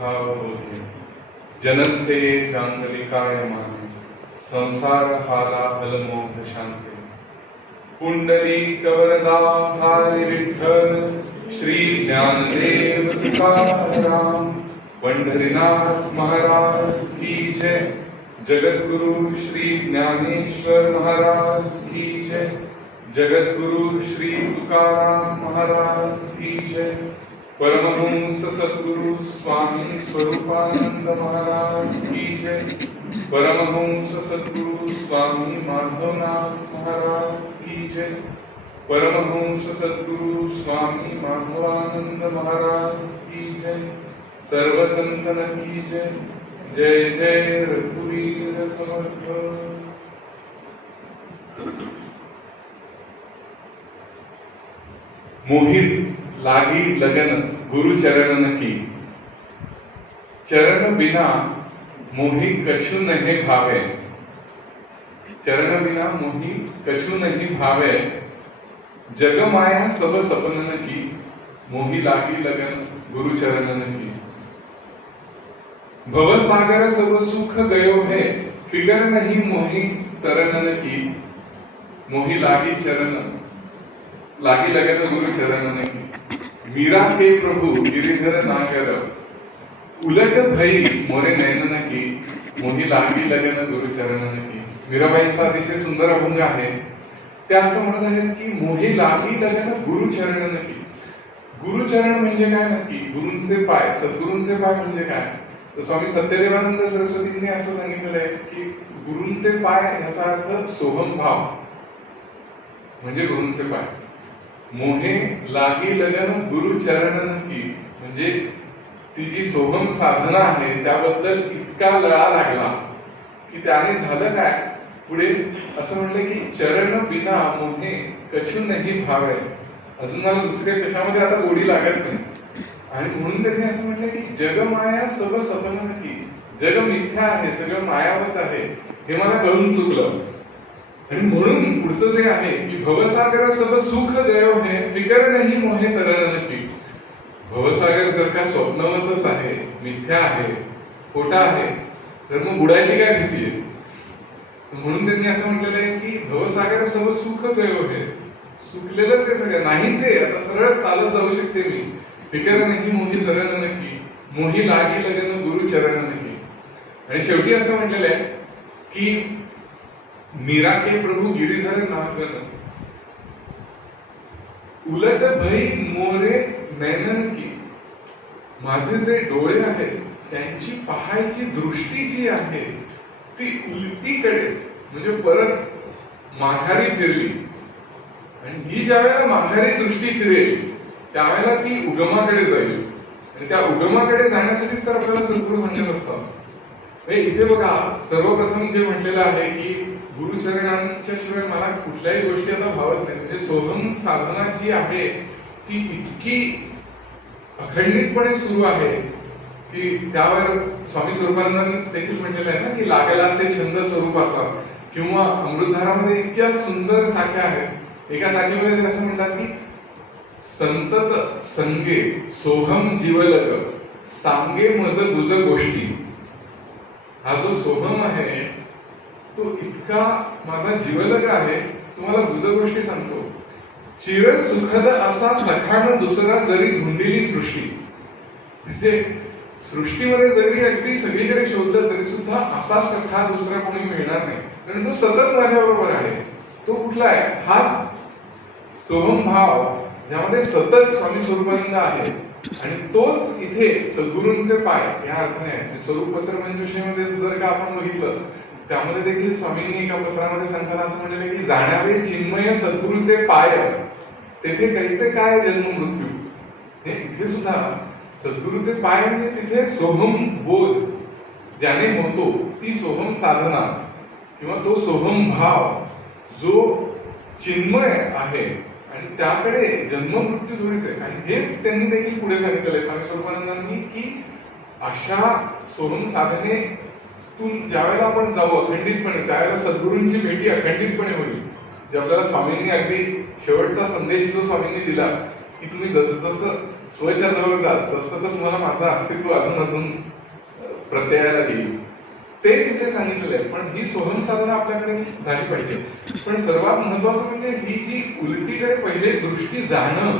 दुःखावरोधे जनस्ते जांगलिकाय माने संसार हाला हलमोह शांते पुंडलिक वरदा हरी विठ्ठल श्री ज्ञानदेव तुकाराम पंढरीनाथ महाराज की जय जगद्गुरु श्री ज्ञानेश्वर महाराज की जय जगद्गुरु श्री तुकाराम महाराज की जय परमहंस सद्गुरु स्वामी स्वरूपानंद महाराज की जय परमहंस सद्गुरु स्वामी माधवनाथ महाराज की जय परमहंस सद्गुरु स्वामी माधवानंद महाराज की जय सर्व संतन की जय जय जय रघुवीर समर्थ। मोहित लागी लगन गुरु चरणन की चरण बिना मोहि कछु नहीं भावे चरण बिना मोहि कछु नहीं भावे जग माया सब सपनन की मोहि लागी लगन गुरु चरणन की भव सागर सब सुख गयो है फिकर नहीं मोहि तरनन की मोहि लागी चरण लागी लगन गुरु चरणन की मीरा के प्रभु गिरिधर नागर उलट भई मोरे नयनन की मोहि लागी लगन गुरु चरणन की। मीराबाईंचा अतिशय सुंदर अभंग आहे। ते असं म्हणत आहेत की मोहि लागी लगन गुरु चरणन की। गुरुचरण म्हणजे काय नक्की? गुरूंचे पाय, सद्गुरूंचे पाय म्हणजे काय? तर स्वामी सत्यदेवानंद सरस्वतींनी असं सांगितलेलं आहे की गुरूंचे पाय याचा अर्थ सोहम भाव म्हणजे गुरूंचे पाय। मोहे लागी लगन गुरु चरणन की म्हणजे ती जी सोहम साधना आहे त्याबद्दल इतका लळा लागला की त्याने झालं काय, पुढे असं म्हणले की चरण बिना मोहे कछु नाही भावे। अजून मला दुसऱ्या कशामध्ये आता गोडी लागत नाही आणि म्हणून त्यांनी असं म्हणलं की जग माया सब सपन की जग मिथ्या आहे, सगळं मायावत आहे हे मला कळून चुकलं। आणि म्हणून पुढचं जे आहे की भवसागर सब सुख गयो है फिकर नहीं मोहे तरन की। भवसागर जर का स्वप्नवतच आहे, मिथ्या आहे, खोटा आहे तर मग बुडायची काय भीती आहे? म्हणून त्यांनी असं म्हटलेलं आहे की भवसागर सब सुख गयो है, सुकलेलंच आहे सगळं, नाहीच आहे, आता सरळ चालत जाऊ शकते मी। फिकर नाही मोहि तरन की मोहि लागी लगन गुरु चरणन की। आणि शेवटी असं म्हटलेलं आहे की मीरा के प्रभु गिरिधर नागन उलट भई मोरे नयनन की। माझे जे डोळे आहेत त्यांची पाहायची दृष्टी जी आहे ती उलटीकडे म्हणजे परत माघारी फिरली आणि ही ज्या वेळेला माघारी दृष्टी फिरेल त्यावेळेला ती उगमाकडे जाईल आणि त्या उगमाकडे जाण्यासाठीच तर आपल्याला सद्गुरू म्हणत असतात। इथे बघा सर्वप्रथम जे म्हटलेलं आहे की गुरुचरणांच्या शिवाय मला कुठल्याही गोष्टी आता भावत नाही। म्हणजे सोहम साधना जी आहे ती इतकी अखंडितपणे सुरू आहे की त्यावर स्वामी स्वरूपानंदांनी देखील म्हटलेलं आहे ना की लागेला असे छंद स्वरूपाचा किंवा अमृतधारामध्ये इतक्या सुंदर साख्या आहेत। एका साखीमध्ये असं म्हणतात की संतत संगे सोहम जीवलग सांगे मज गुज गोष्टी। हा जो सोहम आहे तो इतका माझा जीवलग आहे, तुम्हाला गुज गोष्टी सांगतो। चिर सुखद असा सखान दुसरा जरी धुंदिली सृष्टी। म्हणजे सृष्टीमध्ये जरी अगदी सगळीकडे शोधलं तरी सुद्धा असा सखा दुसरा कोणी मिळणार नाही, कारण तो सतत माझ्या बरोबर आहे। तो कुठला आहे? हाच सोहम भाव ज्यामध्ये सतत स्वामी स्वरूपानंद आहे आणि तोच इथे सद्गुरूंचे पाय या अर्थाने आहे। स्वरूपपत्र मंजुषेमध्ये जर का आपण बघितलं त्यामध्ये देखील स्वामींनी एका पत्रामध्ये सांगताना असं म्हणलेलं की जाणावे चिन्मय सद्गुरूचे पाय तेथे कैचे काय जन्म मृत्यू। हे इथे सुद्धा सद्गुरूचे पाय म्हणजे तिथे सोहम बोध ज्याने होतो ती सोहम साधना किंवा तो सोहम भाव जो चिन्मय आहे आणि त्याकडे जन्म मृत्यू थोडीच आहे। आणि हेच त्यांनी देखील पुढे सांगितलेलं स्वामी स्वरूपानंदांनी की अशा सोहम साधने ज्यावेळेला आपण जाऊ अखंडितपणे त्यावेळेला सद्गुरूंची भेटी अखंडितपणे होईल। जे आपल्याला स्वामींनी अगदी शेवटचा संदेश जो स्वामींनी दिला की तुम्ही जसं जसं स्वच्या जवळ जाल तस तसं तुम्हाला माझं अस्तित्व अजून अजून प्रत्ययाला येईल. तेच इथे सांगितलेलं आहे. पण ही सोहम साधना आपल्याकडे झाली पाहिजे. पण सर्वात महत्वाचं म्हणजे ही जी उलटीकडे पहिले दृष्टी जाणं,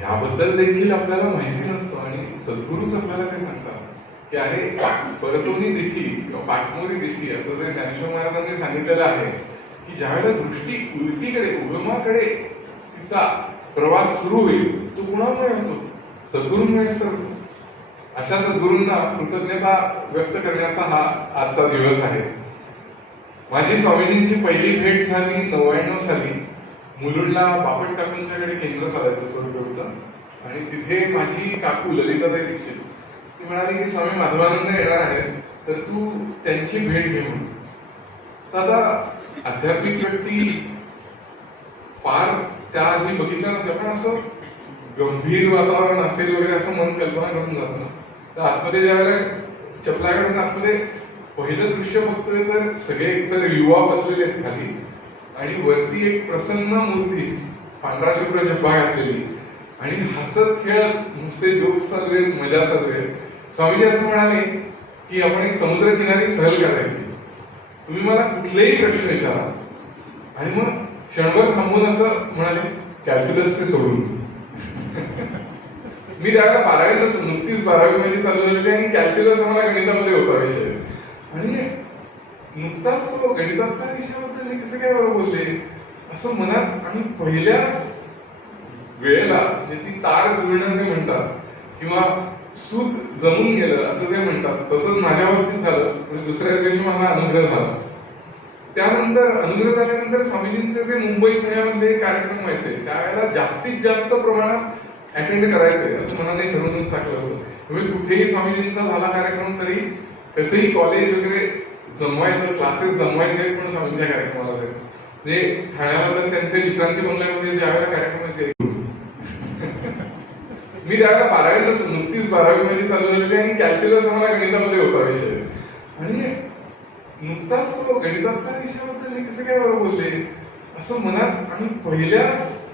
याबद्दल देखील आपल्याला माहिती नसतं. आणि सद्गुरूच आपल्याला ते सांगतात की अरे परतोनी देखी किंवा पाठमोरी देखी, असं जे ज्ञानेश्वर महाराजांनी सांगितलेलं आहे की ज्यावेळेला दृष्टी उलटीकडे उगमाकडे तिचा प्रवास सुरू होईल, तो कुणामुळे होतो? सद्गुरूंमुळेच तर होतो. अशा सद्गुरूंना कृतज्ञता व्यक्त करण्याचा हा आजचा दिवस आहे. माझी स्वामीजींची पहिली भेट झाली 99 साली. मुलुंडला बापट काकूंच्याकडे केंद्र चालायचं स्वरूपचं, आणि तिथे माझी काकू ललिताताई दीक्षित ती म्हणाली की स्वामी माधवानंद येणार आहेत, तर तू त्यांची भेट घे म्हणून. तर आता आध्यात्मिक व्यक्ती फार त्याआधी बघितलं नव्हतं, पण असं गंभीर वातावरण असेल वगैरे असं मन कल्पना करून जातं. तर आतमध्ये ज्या वेळेला चपलाकडून आतमध्ये पहिलं दृश्य बघतोय तर सगळे एकतर युवा बसलेले आहेत खाली, आणि वरती एक प्रसन्न मूर्ती पांढरा शुभ्र झब्बा घातलेली आणि हसत खेळत नुसते जोक्स चालू आहेत, मजा चालू आहे. स्वामीजी असं म्हणाले की आपण एक समुद्र किनारी सहल काढायची, तुम्ही मला कुठलेही प्रश्न विचारा. आणि मग क्षणभर थांबून असं म्हणाले कॅल्क्युलसचे सोडून. मी त्यावेळेला 12वीत होतो, नुकतीच 12वी माझी चालू झालेली, आणि कॅल्क्युलस आम्हाला गणितामध्ये होता विषय. आणि नुकताच तो गणितातल्या विषयाबद्दल कसं काय बरोबर बोलले असं मनात. आणि पहिल्याच वेळेला म्हणजे ती तार जुळणं जे म्हणतात किंवा सूत जमून गेलं असं जे म्हणतात, तसंच माझ्या बाबतीत झालं. म्हणजे दुसऱ्याच दिवशी माझा अनुग्रह झाला. त्यानंतर अनुग्रह झाल्यानंतर स्वामीजींचे जे मुंबई पुण्यामध्ये कार्यक्रम व्हायचे त्यावेळेला जास्तीत जास्त प्रमाणात अटेंड करायचे असं मनाने ठरवूनच टाकलं होतं. म्हणजे कुठेही स्वामीजींचा झाला कार्यक्रम तरी कसंही कॉलेज वगैरे जमवायचं, क्लासेस जमवायचे, पण स्वामींच्या कार्यक्रमाला जायचं. म्हणजे ठाण्याला तर त्यांचे विश्रांती बंगल्यामध्ये ज्यावेळेला कार्यक्रम व्हायचे, मी त्यावेळेला 12वीत होतो, नुकतीच 12वी माझी चालू झालेली, आणि कॅल्क्युलस आम्हाला गणितामध्ये होता विषय. आणि नुकताच तो गणितातल्या विषयाबद्दल कसं काय बरोबर बोलले असं मनात. आणि पहिल्याच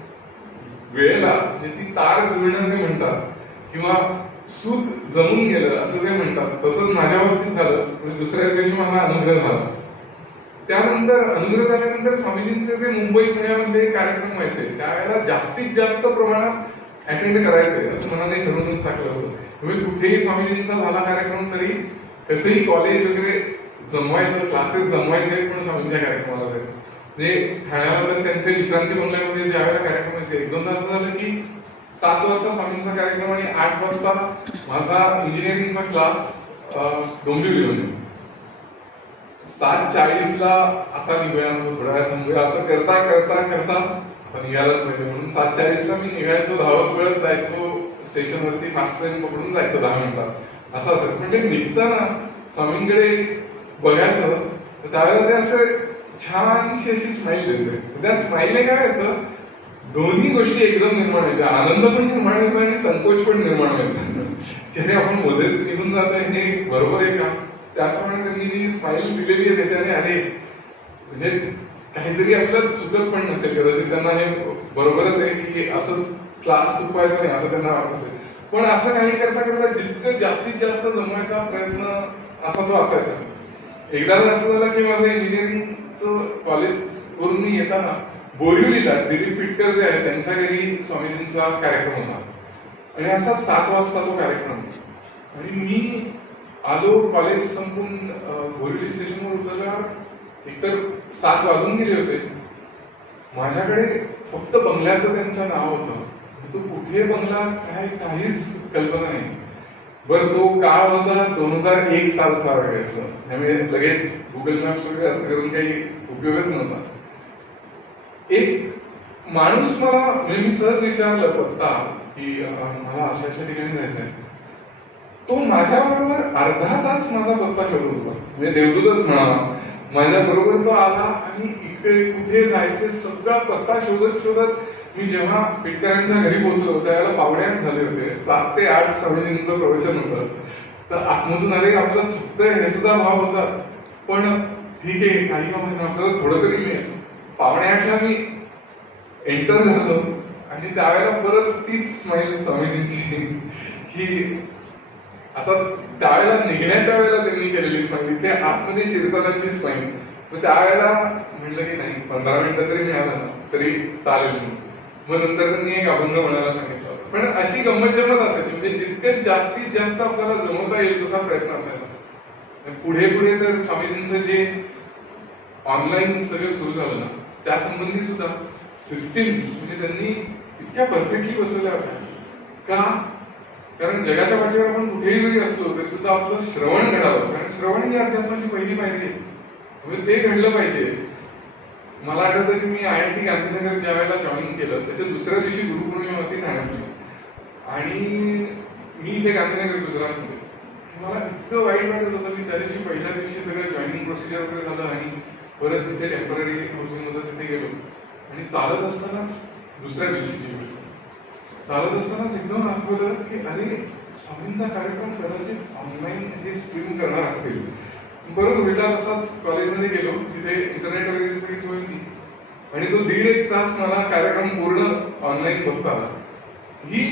वेळेला म्हणजे ती तार जुळणं जे म्हणतात किंवा सूत जमून गेलं असं जे म्हणतात, तसंच माझ्या बाबतीत झालं. म्हणजे दुसऱ्याच दिवशी माझा अनुग्रह झाला. त्यानंतर अनुग्रह झाल्यानंतर स्वामीजींचे जे मुंबई पुण्यामध्ये कार्यक्रम व्हायचे त्यावेळेला जास्तीत जास्त प्रमाणात अटेंड करायचे असं मनाने ठरवूनच टाकलं होतं. म्हणजे कुठेही स्वामीजींचा झाला कार्यक्रम तरी कसंही कॉलेज वगैरे जमवायचं, क्लासेस जमवायचे, पण स्वामींच्या कार्यक्रमाला जायचं. म्हणजे ठाण्याला तर त्यांचे विश्रांती बंगल्यामध्ये ज्यावेळेला कार्यक्रम व्हायचे, एक दोनदा असं झालं की 7 वाजता स्वामींचा कार्यक्रम आणि 8 वाजता माझा इंजिनिअरिंगचा क्लास डोंबिवलीमध्ये. 7:40ला आता निघूया, थोड्या वेळ थांबूया, असं करता करता करता आपण निघायलाच पाहिजे म्हणून 7:40ला मी निघायचो, धावत वेळत जायचो स्टेशनवरती, फास्ट ट्रेन पकडून जायचं 10 मिनिटात असं असेल. म्हणजे निघताना स्वामींकडे बघायचं तर त्यावेळेला ते असं छानशी अशी स्माईल द्यायचे. त्या स्माईलने काय व्हायचं, दोन्ही गोष्टी एकदम निर्माण व्हायच्या. आनंद पण निर्माण व्हायचा आणि संकोच पण निर्माण व्हायचा की अरे आपण मध्येच निघून जातोय, हे बरोबर आहे का. त्याचप्रमाणे त्यांनी जी स्माईल दिलेली आहे त्याच्याने अरे म्हणजे काहीतरी आपलं चुकत पण नसेल, कदाचित त्यांना हे बरोबरच आहे की असं क्लास चुकवायचा नाही असं त्यांना वाटत असेल. पण असं काही करता करता जितकं जास्तीत जास्त जमवायचा प्रयत्न असा तो असायचा. एकदा असं झालं की माझं इंजिनिअरिंगचं कॉलेज करून मी येताना बोरिवलीला दिलीप पिटकर जे आहे त्यांच्या घरी स्वामीजींचा कार्यक्रम होता, आणि असा 7 वाजता तो कार्यक्रम. आणि मी आलो कॉलेज संपून बोरिवली स्टेशनवर उतरल्यावर एकतर 7 वाजून गेले होते. माझ्याकडे फक्त बंगल्याचं त्यांचं नाव होतं, तो कुठे बंगला काय काहीच कल्पना नाही. बरं तो काळ होता 2001 सालचा वगैरे, असं त्यामुळे लगेच गुगल मॅप्स वगैरे असं करून काही उपयोगच नव्हता. एक माणूस मला म्हणजे मी सहज विचारलं पत्ता की मला अशा अशा ठिकाणी जायचं आहे. तो माझ्या बरोबर अर्धा तास माझा पत्ता शोधत होता, म्हणजे देवदूतच म्हणाला. माझ्या बरोबर तो आला आणि इकडे कुठे जायचे सगळा पत्ता शोधत शोधत मी जेव्हा पिटकरांच्या घरी पोहोचलो त्यावेळेला 7:45 झाले होते. 7 ते 8 स्वामीजींचं प्रवचन होतं. तर आतमधून अरे आपलं चुकतंय हे सुद्धा भाव होताच, पण ठीक आहे काही का म्हणून आपल्याला थोडं तरी मिळेल. 7:45ला मी एंटर झालो आणि त्यावेळेला परत तीच स्माईल स्वामीजींची की आता त्यावेळेला निघण्याच्या वेळेला त्यांनी केलेली स्माईल, इथे आतमध्ये शिरतानाची स्माईल. मग त्यावेळेला म्हणलं की नाही 15 मिनिटं तरी मिळालं ना तरी चालेल. मग नंतर त्यांनी एक अभंग म्हणायला सांगितलं. पण अशी गंमत जमत असायची, म्हणजे जितकं जास्तीत जास्त आपल्याला जमवता येईल तसा प्रयत्न असायचा. पुढे पुढे तर स्वामीजींचं जे ऑनलाईन सगळं सुरू झालं ना त्या संबंधी सुद्धा सिस्टीम्स म्हणजे त्यांनी इतक्या परफेक्टली बसवल्या होत्या. का? कारण जगाच्या पाठीवर आपण कुठेही जरी असलो तरी सुद्धा आपलं श्रवण घडावं, कारण श्रवण ही अध्यात्माची पहिली पायरी आहे. म्हणजे ते घडलं पाहिजे. मला आठवतं की मी IIT गांधीनगर ज्या वेळेला जॉईन केलं त्याच्या दुसऱ्या दिवशी गुरुपौर्णिमा होती ठाण्यातली, आणि मी इथे गांधीनगर गुजरातमध्ये. मला इतकं वाईट वाटत होतं. मी त्या दिवशी पहिल्या दिवशी सगळं जॉईनिंग प्रोसिजर वगैरे झालं आणि परत जिथे टेम्पररी हाऊसिंग होतं तिथे गेलो आणि चालत असतानाच दुसऱ्या दिवशी चालत असतानाच एकदम आठवलं की अरे स्वामींचा कार्यक्रम कदाचित ऑनलाईन हे स्ट्रीम करणार असतील. बरोबर उलटा तसाच कॉलेजमध्ये गेलो, तिथे इंटरनेट वगैरेची सगळी सोय होती आणि तो 1.5 तास मला कार्यक्रम पूर्ण ऑनलाईन बघता आला. ही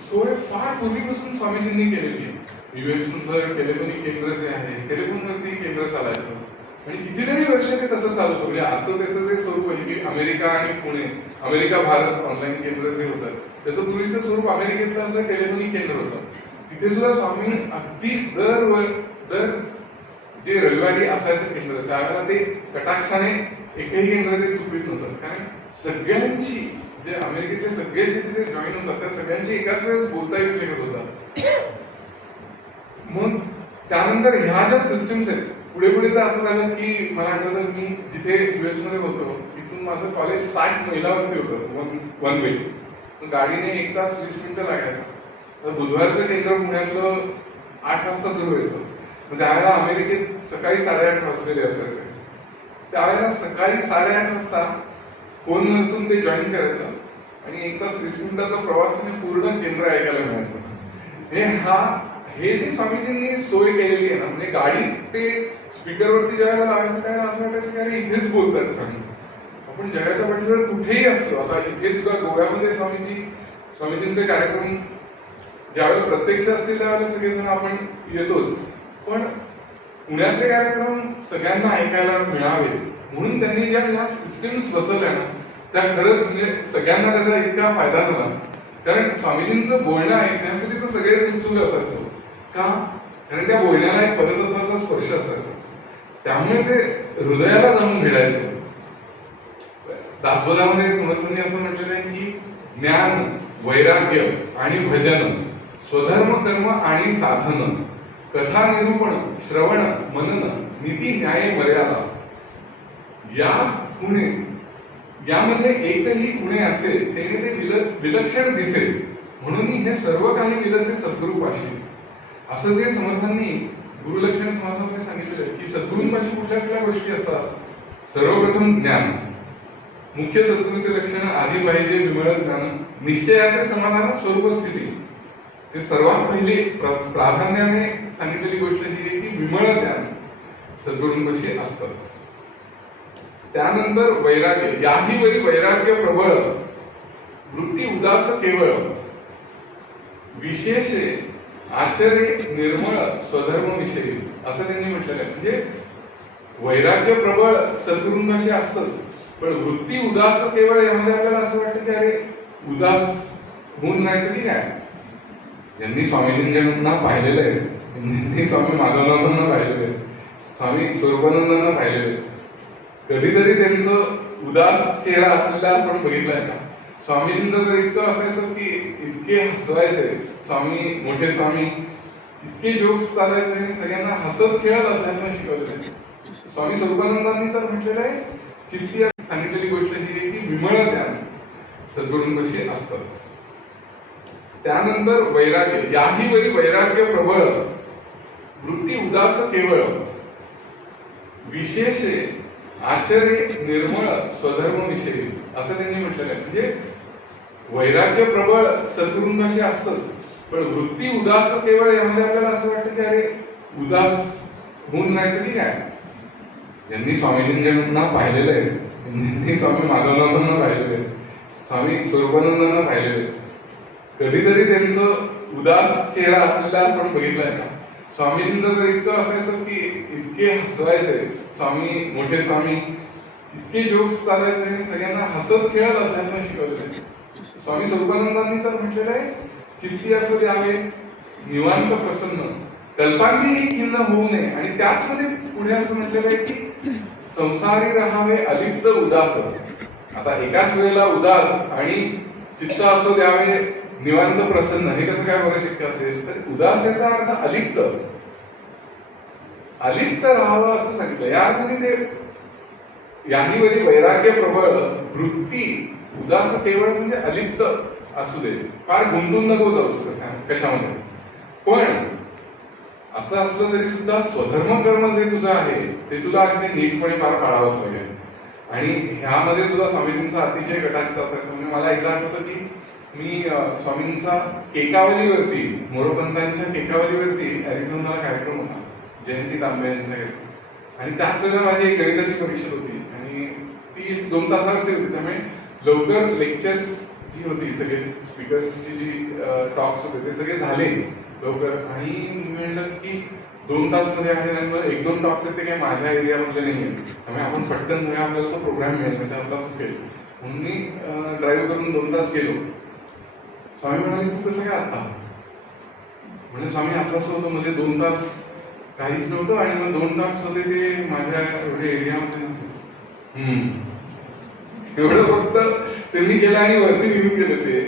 सोय फार पूर्वीपासून स्वामीजींनी केलेली आहे. US मधलं टेलिफोनिक केंद्र जे आहे, टेलिफोनवरती केंद्र चालायचं आणि कितीतरी वर्ष ते तसं चालत. म्हणजे आजचं त्याचं जे स्वरूप आहे की अमेरिका आणि पुणे, अमेरिका भारत ऑनलाईन केंद्र जे होतं त्याचं पूर्वीचं स्वरूप अमेरिकेतलं असं टेलिफोनिक केंद्र होतं. तिथे सुद्धा स्वामी अगदी दर जे रविवारी असायचं केंद्र त्यावेळेला ते कटाक्षाने एकही केंद्र ते चुकीत नसत. कारण सगळ्यांची जे अमेरिकेतले सगळे जे तिथे जॉईन होतात त्या सगळ्यांची एकाच वेळेस बोलता येऊ शकत होता. मग त्यानंतर ह्या ज्या सिस्टीम्स आहेत पुढे पुढे तर असं झालं की मला आठवतं मी जिथे US मध्ये होतो तिथून माझं कॉलेज 60 मैलावरती होतं वन वे. गाडीने 1 तास 20 मिनिटं लागायचं. बुधवारचं केंद्र पुण्यातलं 8 वाजता सुरू व्हायचं. त्यावेळेला अमेरिकेत सकाळी 8:30 वाजलेले असायचे. त्यावेळेला सकाळी 8:30 वाजता फोनवरतून ते जॉईन करायचं आणि 1 तास 20 मिनिटाचा प्रवासाने पूर्ण केंद्र ऐकायला मिळायचं. हे जे स्वामीजींनी सोय केलेली आहे ना, म्हणजे गाडीत ते स्पीकरवरती ज्यावेळेला लावायचं त्यावेळेला असं वाटायचं की अरे इथेच बोलतात स्वामी. आपण जगाच्या पाठीवर कुठेही असतो. आता इथे सुद्धा गोव्यामध्ये स्वामीजींचे कार्यक्रम ज्यावेळेला प्रत्यक्ष असतील त्यावेळेला सगळेजण आपण येतोच, पण पुण्यातले कार्यक्रम सगळ्यांना ऐकायला मिळावे म्हणून त्यांनी ज्या सिस्टीम्स बसवल्या ना त्या खरंच म्हणजे सगळ्यांना त्याचा इतका फायदा झाला. कारण स्वामीजींचं बोलणं ऐकण्यासाठी तर सगळेच उत्सुक असायचं. का? कारण त्या बोलण्याला एक परतत्वाचा स्पर्श असायचा, त्यामुळे ते हृदयाला जाऊन भिडायचं. दासबोधामध्ये समर्थांनी असं म्हटलेलं आहे की ज्ञान, वैराग्य आणि भजन, स्वधर्म कर्म आणि साधन, कथा निरूपण, श्रवण, मनन, नीती न्याय मर्यादा यामध्ये एकही गुणे असेल तेने ते विलक्षण दिसेल म्हणून हे सर्व काही विलसे सद्गुरूपाशी. असं जे समर्थांनी गुरुलक्षण समासामध्ये सांगितलेलं की सद्गुरूंपाशी कुठल्या गोष्टी असतात. सर्वप्रथम ज्ञान, मुख्य सद्गुरूचे लक्षण आधी पाहिजे विमळ ज्ञान, निश्चयाचे समाधान स्वरूप स्थिती. ते सर्वात पहिले प्राधान्याने सांगितलेली गोष्ट ही आहे की विमळ ज्ञान सद्गुरूंपाशी असतं. त्यानंतर वैराग्य, याही वरी वैराग्य प्रबळ, वृत्ती उदास केवळ, विशेषे आचरे निर्मळ स्वधर्म विषयी, असं त्यांनी म्हटलेलं आहे. म्हणजे वैराग्य प्रबळ सद्गुरूंपाशी असतंच, पण वृत्ती उदास केवळ यामध्ये आपल्याला असं वाटतं की अरे उदास होऊन राहायचं की काय. ज्यांनी स्वामीजींना पाहिलेलं आहे, ज्यांनी स्वामी माधवानंदांना पाहिलेलं आहे, स्वामी स्वरूपानंदांना पाहिलेलं आहे, कधीतरी त्यांचं उदास चेहरा असलेला आपण बघितलाय का? स्वामीजींचं तर इतकं असायचं की इतके हसवायचे स्वामी, मोठे स्वामी, इतके जोक्स चालायचे आणि सगळ्यांना हसत खेळत अध्यात्म शिकवलेलं. स्वामी स्वरूपानंदांनी तर म्हटलेलं आहे चित्ती सांगितलेली गोष्ट ही आहे की विमळ ज्ञान सद्गुरूंपाशी असतं. त्यानंतर वैराग्य, याही वरी वैराग्य प्रबळ, वृत्ती उदास केवळ, विशेषे आचरे निर्मळ स्वधर्म विषयी, असं त्यांनी म्हटलेलं आहे. म्हणजे वैराग्य प्रबळ सद्गुरूंपाशी असतंच, पण वृत्ती उदास केवळ यामध्ये आपल्याला असं वाटतं की अरे उदास होऊन राहायचं की काय. ज्यांनी स्वामीजींना पाहिलेलं आहे, ज्यांनी स्वामी माधवानंदांना पाहिलेलं आहे, स्वामी स्वरूपानंदांना पाहिलेले, कधीतरी त्यांचं उदास चेहरा असलेला आपण बघितलाय का? स्वामीजींचं तर इतकं असायचं की इतके हसवायचे स्वामी, मोठे स्वामी, इतके जोक्स चालायचे आणि सगळ्यांना हसत खेळत अध्यात्म शिकवलेले. स्वामी स्वरूपानंदांनी तर म्हटलेलं आहे, चित्ती असू द्यावे निवांत प्रसन्न, कल्पांती खिन्न होऊ नये. आणि त्याच मध्ये पुढे असं म्हटलेलं आहे की संसारी राहावे अलिप्त उदास. आता एकाच वेळेला उदास आणि चित्त असू द्यावे निवांत प्रसन्न, हे कसं काय बरं शक्य असेल? तर उदास याचा अर्थ अलिप्त, अलिप्त राहावं असं सांगितलं. या अर्थाने ते याही वरी वैराग्य प्रबळ वृत्ती उदास केवळ म्हणजे अलिप्त असू दे, फार गुंतून नको जाऊस कशामध्ये. पण असं असलं तरी सुद्धा स्वधर्म कर्म जे तुझं आहे ते तुला अगदी नीटपणे पार पाडावंच लागेल. आणि ह्यामध्ये सुद्धा स्वामीजींचा अतिशय कटाक्ष असायचा. म्हणजे मला एकदा आठवतं की मी स्वामींचा केकावलीवरती, मोरोपंतांच्या केकावलीवरती अॅरिझोनाला कार्यक्रम होता, जयंती तांबे यांच्या घरी. आणि त्याच वेळेला माझी एक गणिताची परीक्षा होती आणि ती 2 तासावरती होती. त्यामुळे लवकर लेक्चर्स जी होती, सगळे स्पीकर्सची जी टॉक्स होते ते सगळे झाले लवकर. आणि मी म्हणलं की 2 तास मध्ये आहे आणि 1-2 टॉक्स आहेत ते काही माझ्या एरियामधले नाही आहेत, त्यामुळे आपण पटकन आपल्याला तो प्रोग्राम मिळेल, म्हणजे आपला सुटेल म्हणून मी ड्राईव्ह करून 2 तास गेलो. स्वामी म्हणाले तू कसं काय आता? म्हणजे स्वामी असं असं होतं, म्हणजे 2 तास काहीच नव्हतं आणि मग 2 तास होते ते माझ्या एवढ्या एरियामध्ये नव्हते. एवढं फक्त त्यांनी केलं आणि वरती निघून गेले ते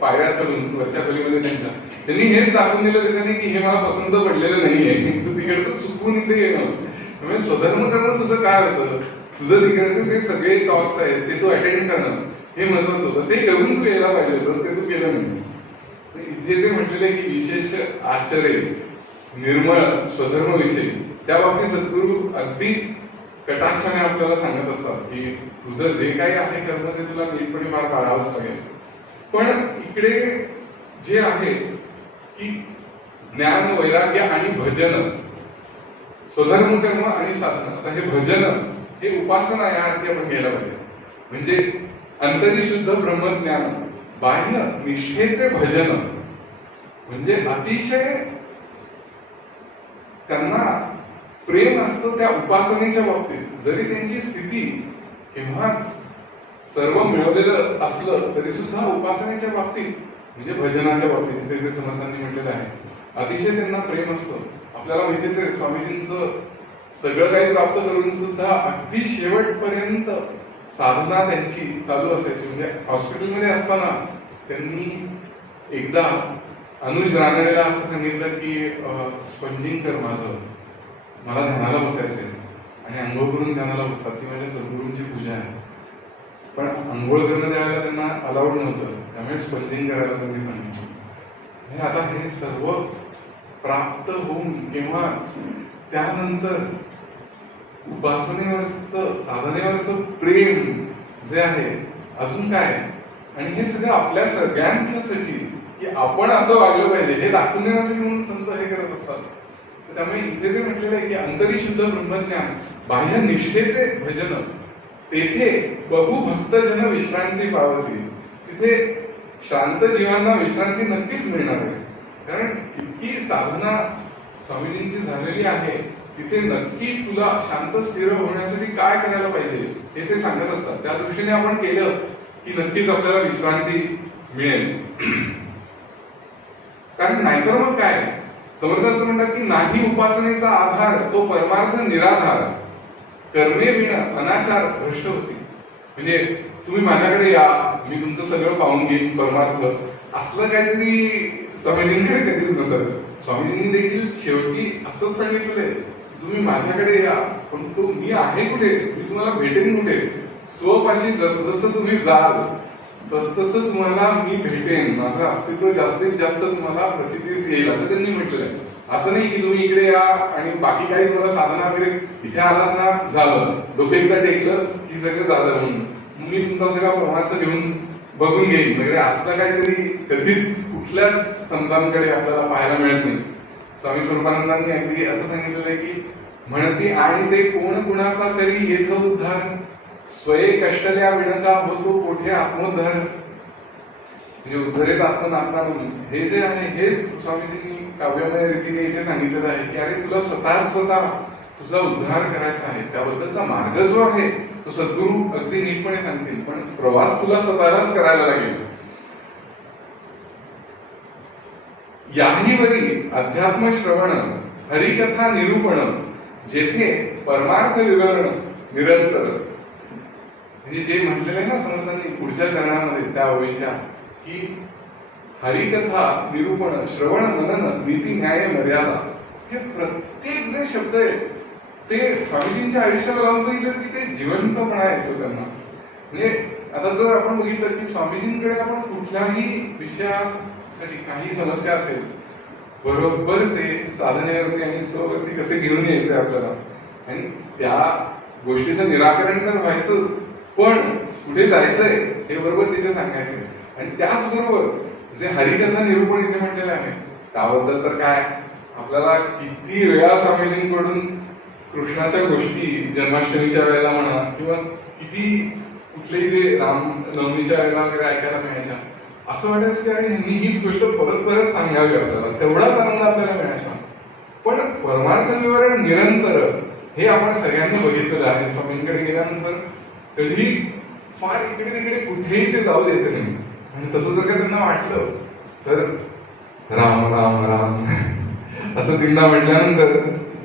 पायऱ्या चढून वरच्या खोलीमध्ये त्यांच्या. त्यांनी हेच दाखवून दिलं त्याच्याने की हे मला पसंत पडलेलं नाहीये, तू तिकडचं चुकून इथे येणं. त्यामुळे स्वधर्म करणं तुझं काय होतं, तुझं तिकडचे जे सगळे टॉक्स आहेत ते तू अटेंड करणं हे महत्वाचं होतं, ते करून तू यायला पाहिजे होतंस, ते तू केलं नाहीस. इथे जे म्हटलेलं आहे की विशेष आचरे निर्मळ स्वधर्मविषयी, त्या बाबतीत सद्गुरू अगदी कटाक्षाने आपल्याला सांगत असतात की तुझं जे काही आहे करणं ते तुला नीटपणे पार पाडावंच लागेल. पण इकडे जे आहे की ज्ञान, वैराग्य आणि भजन, स्वधर्म कर्म आणि साधना. आता हे भजन, हे उपासना या अर्थी आपण घ्यायला पाहिजे. म्हणजे अंतरिशुद्ध ब्रह्मज्ञान, बाह्य निष्ठेचे भजन, म्हणजे अतिशय त्यांना प्रेम असतं त्या उपासनेच्या बाबतीत. जरी त्यांची स्थिती केव्हाच सर्व मिळवलेलं असलं तरी सुद्धा उपासनेच्या बाबतीत, म्हणजे भजनाच्या बाबतीत ते समर्थांनी म्हटलेलं आहे, अतिशय त्यांना प्रेम असतं. आपल्याला माहितीच आहे स्वामीजींचं सगळं काही प्राप्त करून सुद्धा अगदी शेवटपर्यंत साधना त्यांची चालू असायची. म्हणजे हॉस्पिटलमध्ये असताना त्यांनी एकदा अनुज रानडेला असं सांगितलं की स्पंजिंग कर माझं, मला ध्यानाला बसायचंय. आणि आंघोळ करून ध्यानाला बसतात, ती माझ्या सद्गुरूंची पूजा आहे. पण आंघोळ करणं द्यायला त्यांना अलाउड नव्हतं, त्यामुळे स्पंजिंग करायला त्यांनी सांगितलं. आता हे सर्व प्राप्त होऊन केव्हाच त्यानंतर उपासनेवरचं, साधनेवरचं प्रेम जे आहे अजून काय, आणि हे सगळं आपल्या सगळ्यांच्यासाठी की आपण असं वागलं पाहिजे हे दाखवून देण्यासाठी म्हणून संत हे करत असतात. त्यामुळे इथे जे म्हटलेलं आहे की अंतरिशुद्ध ब्रह्मज्ञान, बाह्य निष्ठेचे भजन, तेथे बहु भक्तजन विश्रांती पावतील. तिथे शांत जीवांना विश्रांती नक्कीच मिळणार आहे, कारण इतकी साधना स्वामीजींची झालेली आहे. तिथे नक्की तुला शांत स्थिर होण्यासाठी काय करायला पाहिजे हे ते सांगत असतात. त्या दृष्टीने आपण केलं की नक्कीच आपल्याला विश्रांती मिळेल. कारण नाहीतर मग काय, समर्थ असं म्हणतात की नाही उपासनेचा आधार तो परमार्थ निराधार, कर्मे विना अनाचार भ्रष्ट होते. म्हणजे तुम्ही माझ्याकडे या, मी तुमचं सगळं पाहून घेईन परमार्थ, असलं काहीतरी स्वामीजींकडे कधीच नसत. स्वामीजींनी देखील शेवटी असंच सांगितलंय, तुम्ही माझ्याकडे या, पण तो मी आहे कुठे, मी तुम्हाला भेटेन कुठे, स्वपाशी जसं जसं तुम्ही जाल तसतसं तुम्हाला मी भेटेन, माझं अस्तित्व जास्तीत जास्त तुम्हाला प्रचितीस येईल, असं त्यांनी म्हटलेलं आहे. असं नाही की तुम्ही इकडे या आणि बाकी काही तुम्हाला साधना वगैरे इथे आलात ना झालं, डोकं एकदा टेकलं की सगळं झालं म्हणून मी तुमचा सगळा परमार्थ घेऊन बघून घेईन वगैरे, असं काहीतरी कधीच कुठल्याच संतांकडे आपल्याला पाहायला मिळत नाही. स्वामी स्वरूपानंदांनी अगदी असं सांगितलेलं आहे की म्हणती आणि ते कोण कुणाचा करी येथ उद्धार, स्वये कष्टल्या विणका होतो कोठे आत्मोद्धार, म्हणजे उद्धरेत आत्मनात्मानं, हे जे आहे हेच स्वामीजींनी काव्यमय रीतीने इथे सांगितलेलं आहे की अरे तुला स्वतः तुझा उद्धार करायचा आहे. त्याबद्दलचा मार्ग जो आहे तो सद्गुरू अगदी नीटपणे सांगतील, पण प्रवास तुला स्वतःलाच करायला लागेल. याही वरी अध्यात्म श्रवण हरिकथा निरूपण जेथे परमार्थ विवरण निरंतर, म्हणजे जे म्हटलेलं आहे ना समर्थांनी पुढच्या चरणामध्ये त्या ओळीच्या की हरिकथा निरूपण श्रवण मनन नीती न्याय मर्यादा, हे प्रत्येक जे शब्द आहेत ते स्वामीजींच्या आयुष्याला लावून बघितलं की ते जिवंतपणा येतो त्यांना. म्हणजे आता जर आपण बघितलं की स्वामीजींकडे आपण कुठल्याही विषयासाठी काही समस्या असेल, बरोबर ते साधनेवरती आणि स्ववरती कसे घेऊन यायचे आपल्याला, आणि त्या गोष्टीचं निराकरण तर व्हायचंच, पण कुठे जायचंय हे बरोबर तिथे सांगायचंय. आणि त्याचबरोबर जे हरिकथा निरूपण इथे म्हटलेलं आहे त्याबद्दल तर काय, आपल्याला किती वेळा स्वामीजींकडून कृष्णाच्या गोष्टी जन्माष्टमीच्या वेळेला म्हणा किंवा किती कुठलेही जे रामनवमीच्या वेळेला वगैरे ऐकायला मिळायच्या, असं वाटायचं की अरे ह्यांनी हीच गोष्ट परत परत सांगावी आपल्याला, तेवढाच आनंद आपल्याला मिळायचा. पण परमार्थ विवरण निरंतर हे आपण सगळ्यांनी बघितलेलं आहे. स्वामींकडे गेल्यानंतर कधी फार इकडे तिकडे कुठेही ते जाऊ द्यायचं नाही, आणि तसं जर का त्यांना वाटलं तर राम राम राम असं त्यांना म्हटल्यानंतर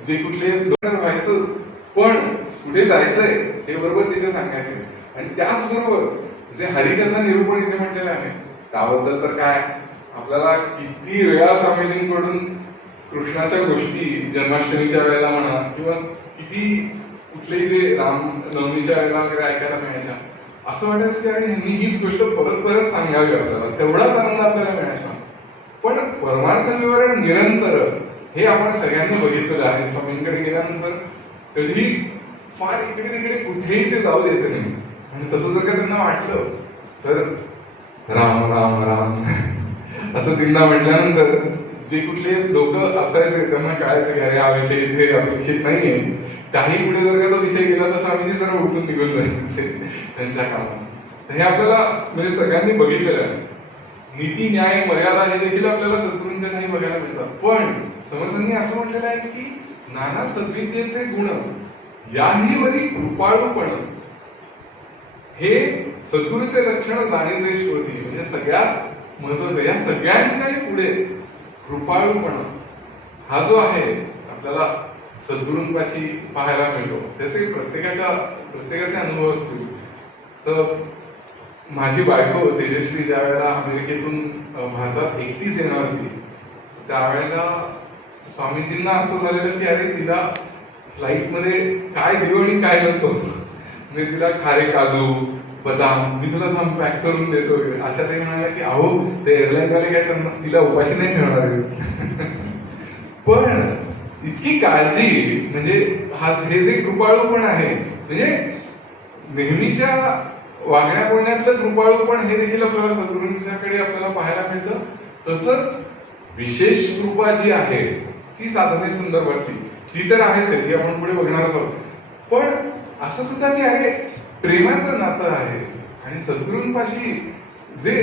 जे कुठले व्हायचंच, पण कुठे जायचंय हे बरोबर तिथे सांगायचंय. आणि त्याचबरोबर जे हरिकथा निरूपण इथे म्हटलेलं आहे त्याबद्दल तर काय, आपल्याला किती वेळा स्वामीजींकडून कृष्णाच्या गोष्टी जन्माष्टमीच्या वेळेला म्हणा किंवा किती कुठलेही जे रामनवमीच्या वेळेला वगैरे ऐकायला मिळायच्या, असं वाटायचं की अरे ह्यांनी हीच गोष्ट परत परत सांगावी आपल्याला, तेवढाच आनंद आपल्याला मिळायचा. पण परमार्थ विवरण निरंतर हे आपण सगळ्यांनी बघितलेलं आहे. स्वामींकडे गेल्यानंतर कधी फार इकडे तिकडे कुठेही ते जाऊ द्यायचं नाही, आणि तसं जर का त्यांना वाटलं तर राम राम राम असं त्यांना म्हटल्यानंतर जे कुठले लोक असायचे त्यांना कळायचं की अरे हा विषय इथे अपेक्षित नाहीये, काही पुढे जर का तो विषय गेला तर स्वामीजी सर्व उठून निघून जायचे त्यांच्या कामात. हे आपल्याला म्हणजे सगळ्यांनी बघितलेलं आहे. नीती न्याय मर्यादा हे देखील आपल्याला सद्गुरूंच्या काही बघायला मिळतात. पण समर्थांनी असं म्हटलेलं आहे की नाना सद्विद्येचे गुण याही वरी कृपाळूपण हे सद्गुरूचे लक्षण जाणीचे शोधी, म्हणजे सगळ्यात महत्वाचं या सगळ्यांच्याही पुढे कृपाळूपणा हा जो आहे आपल्याला सद्गुरूंपाशी पाहायला मिळतो. त्याचे प्रत्येकाचे अनुभव असतील. माझी बायको तेजश्री ज्या वेळेला अमेरिकेतून भारतात एकटीच येणार होती त्यावेळेला स्वामीजींना असं झालेलं की अरे तिला फ्लाईट मध्ये काय देऊ आणि काय नको, म्हणजे तिला खारे काजू बदाम मी तुला थांब पॅक करून देतो अशा ते म्हणाले की अहो ते एअरलाईन वाले काय त्यांना तिला उपाशी नाही ठेवणार पण इतकी काळजी, म्हणजे हे जे कृपाळूपण आहे म्हणजे नेहमीच्या वागण्या बोलण्यातलं कृपाळूपण हे देखील आपल्याला सद्गुरूंच्याकडे आपल्याला पाहायला मिळतं. तसंच विशेष कृपा जी आहे ती साधने संदर्भातली ती तर आहेच आहे, ती आपण पुढे बघणारच आहोत. पण असं सुद्धा की अरे प्रेमाचं नातं आहे, आणि सद्गुरूंपाशी जे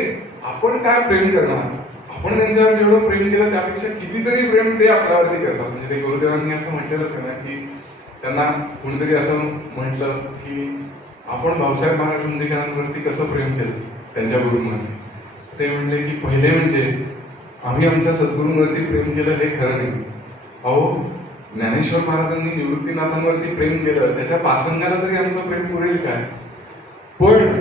आपण काय प्रेम करणार, आपण त्यांच्यावर जेवढं प्रेम केलं त्यापेक्षा कितीतरी प्रेम ते आपल्यावरती करतात. म्हणजे ते गुरुदेवांनी असं म्हटलेलंच आहे ना की त्यांना कोणीतरी असं म्हटलं की आपण भाऊसाहेब महाराज मुंदेकरांवरती कसं प्रेम केलं त्यांच्या गुरुंमध्ये. ते म्हणले की पहिले म्हणजे आम्ही आमच्या सद्गुरूंवरती प्रेम केलं हे खरं नाही. अहो ज्ञानेश्वर महाराजांनी निवृत्तीनाथांवरती प्रेम केलं, त्याच्या पासंगाला तरी आमचं प्रेम पुरेल काय, पण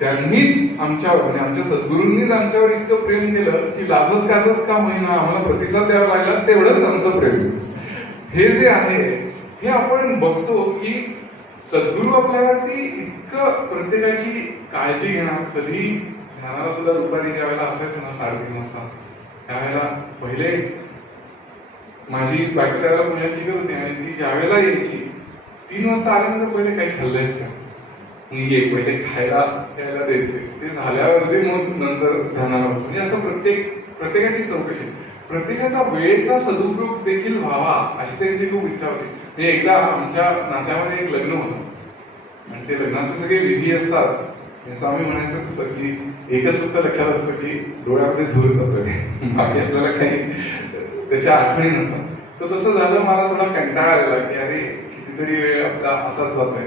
त्यांनीच आमच्यावर म्हणजे आमच्या सद्गुरूंनीच आमच्यावर इतकं प्रेम केलं की लाजत गाजत का होईना आम्हाला प्रतिसाद द्यावा लागला, तेवढंच आमचं प्रेम. हे जे आहे हे आपण बघतो की सद्गुरू आपल्यावरती इतकं प्रत्येकाची काळजी घेणार. कधी ज्ञानाला सुद्धा दुपारी ज्या वेळेला असायचं ना 3:30 वाजता त्यावेळेला पहिले माझी बायको त्याला पुण्यात शिकत होती आणि ती ज्या वेळेला यायची 3 वाजता आल्यानंतर पहिले काही खाल्लंयच ये पहिले खायला यायला द्यायचे, ते झाल्यावरती मग नंतर ध्यानाला बसतो. म्हणजे असं प्रत्येकाची चौकशी, प्रत्येकाचा वेळेचा सदुपयोग देखील व्हावा अशी त्यांची खूप इच्छा होती. एकदा आमच्या नात्यामध्ये एक लग्न होतं, आणि ते लग्नाचे सगळे विधी असतात. स्वामी म्हणायचं तसं की एकच फक्त लक्षात असतं की डोळ्यामध्ये धूर जातोय, बाकी आपल्याला काही त्याच्या आठवणी नसतात. तर तसं झालं, मला थोडा कंटाळा आलेला की अरे कितीतरी वेळ आपला असाच जातोय.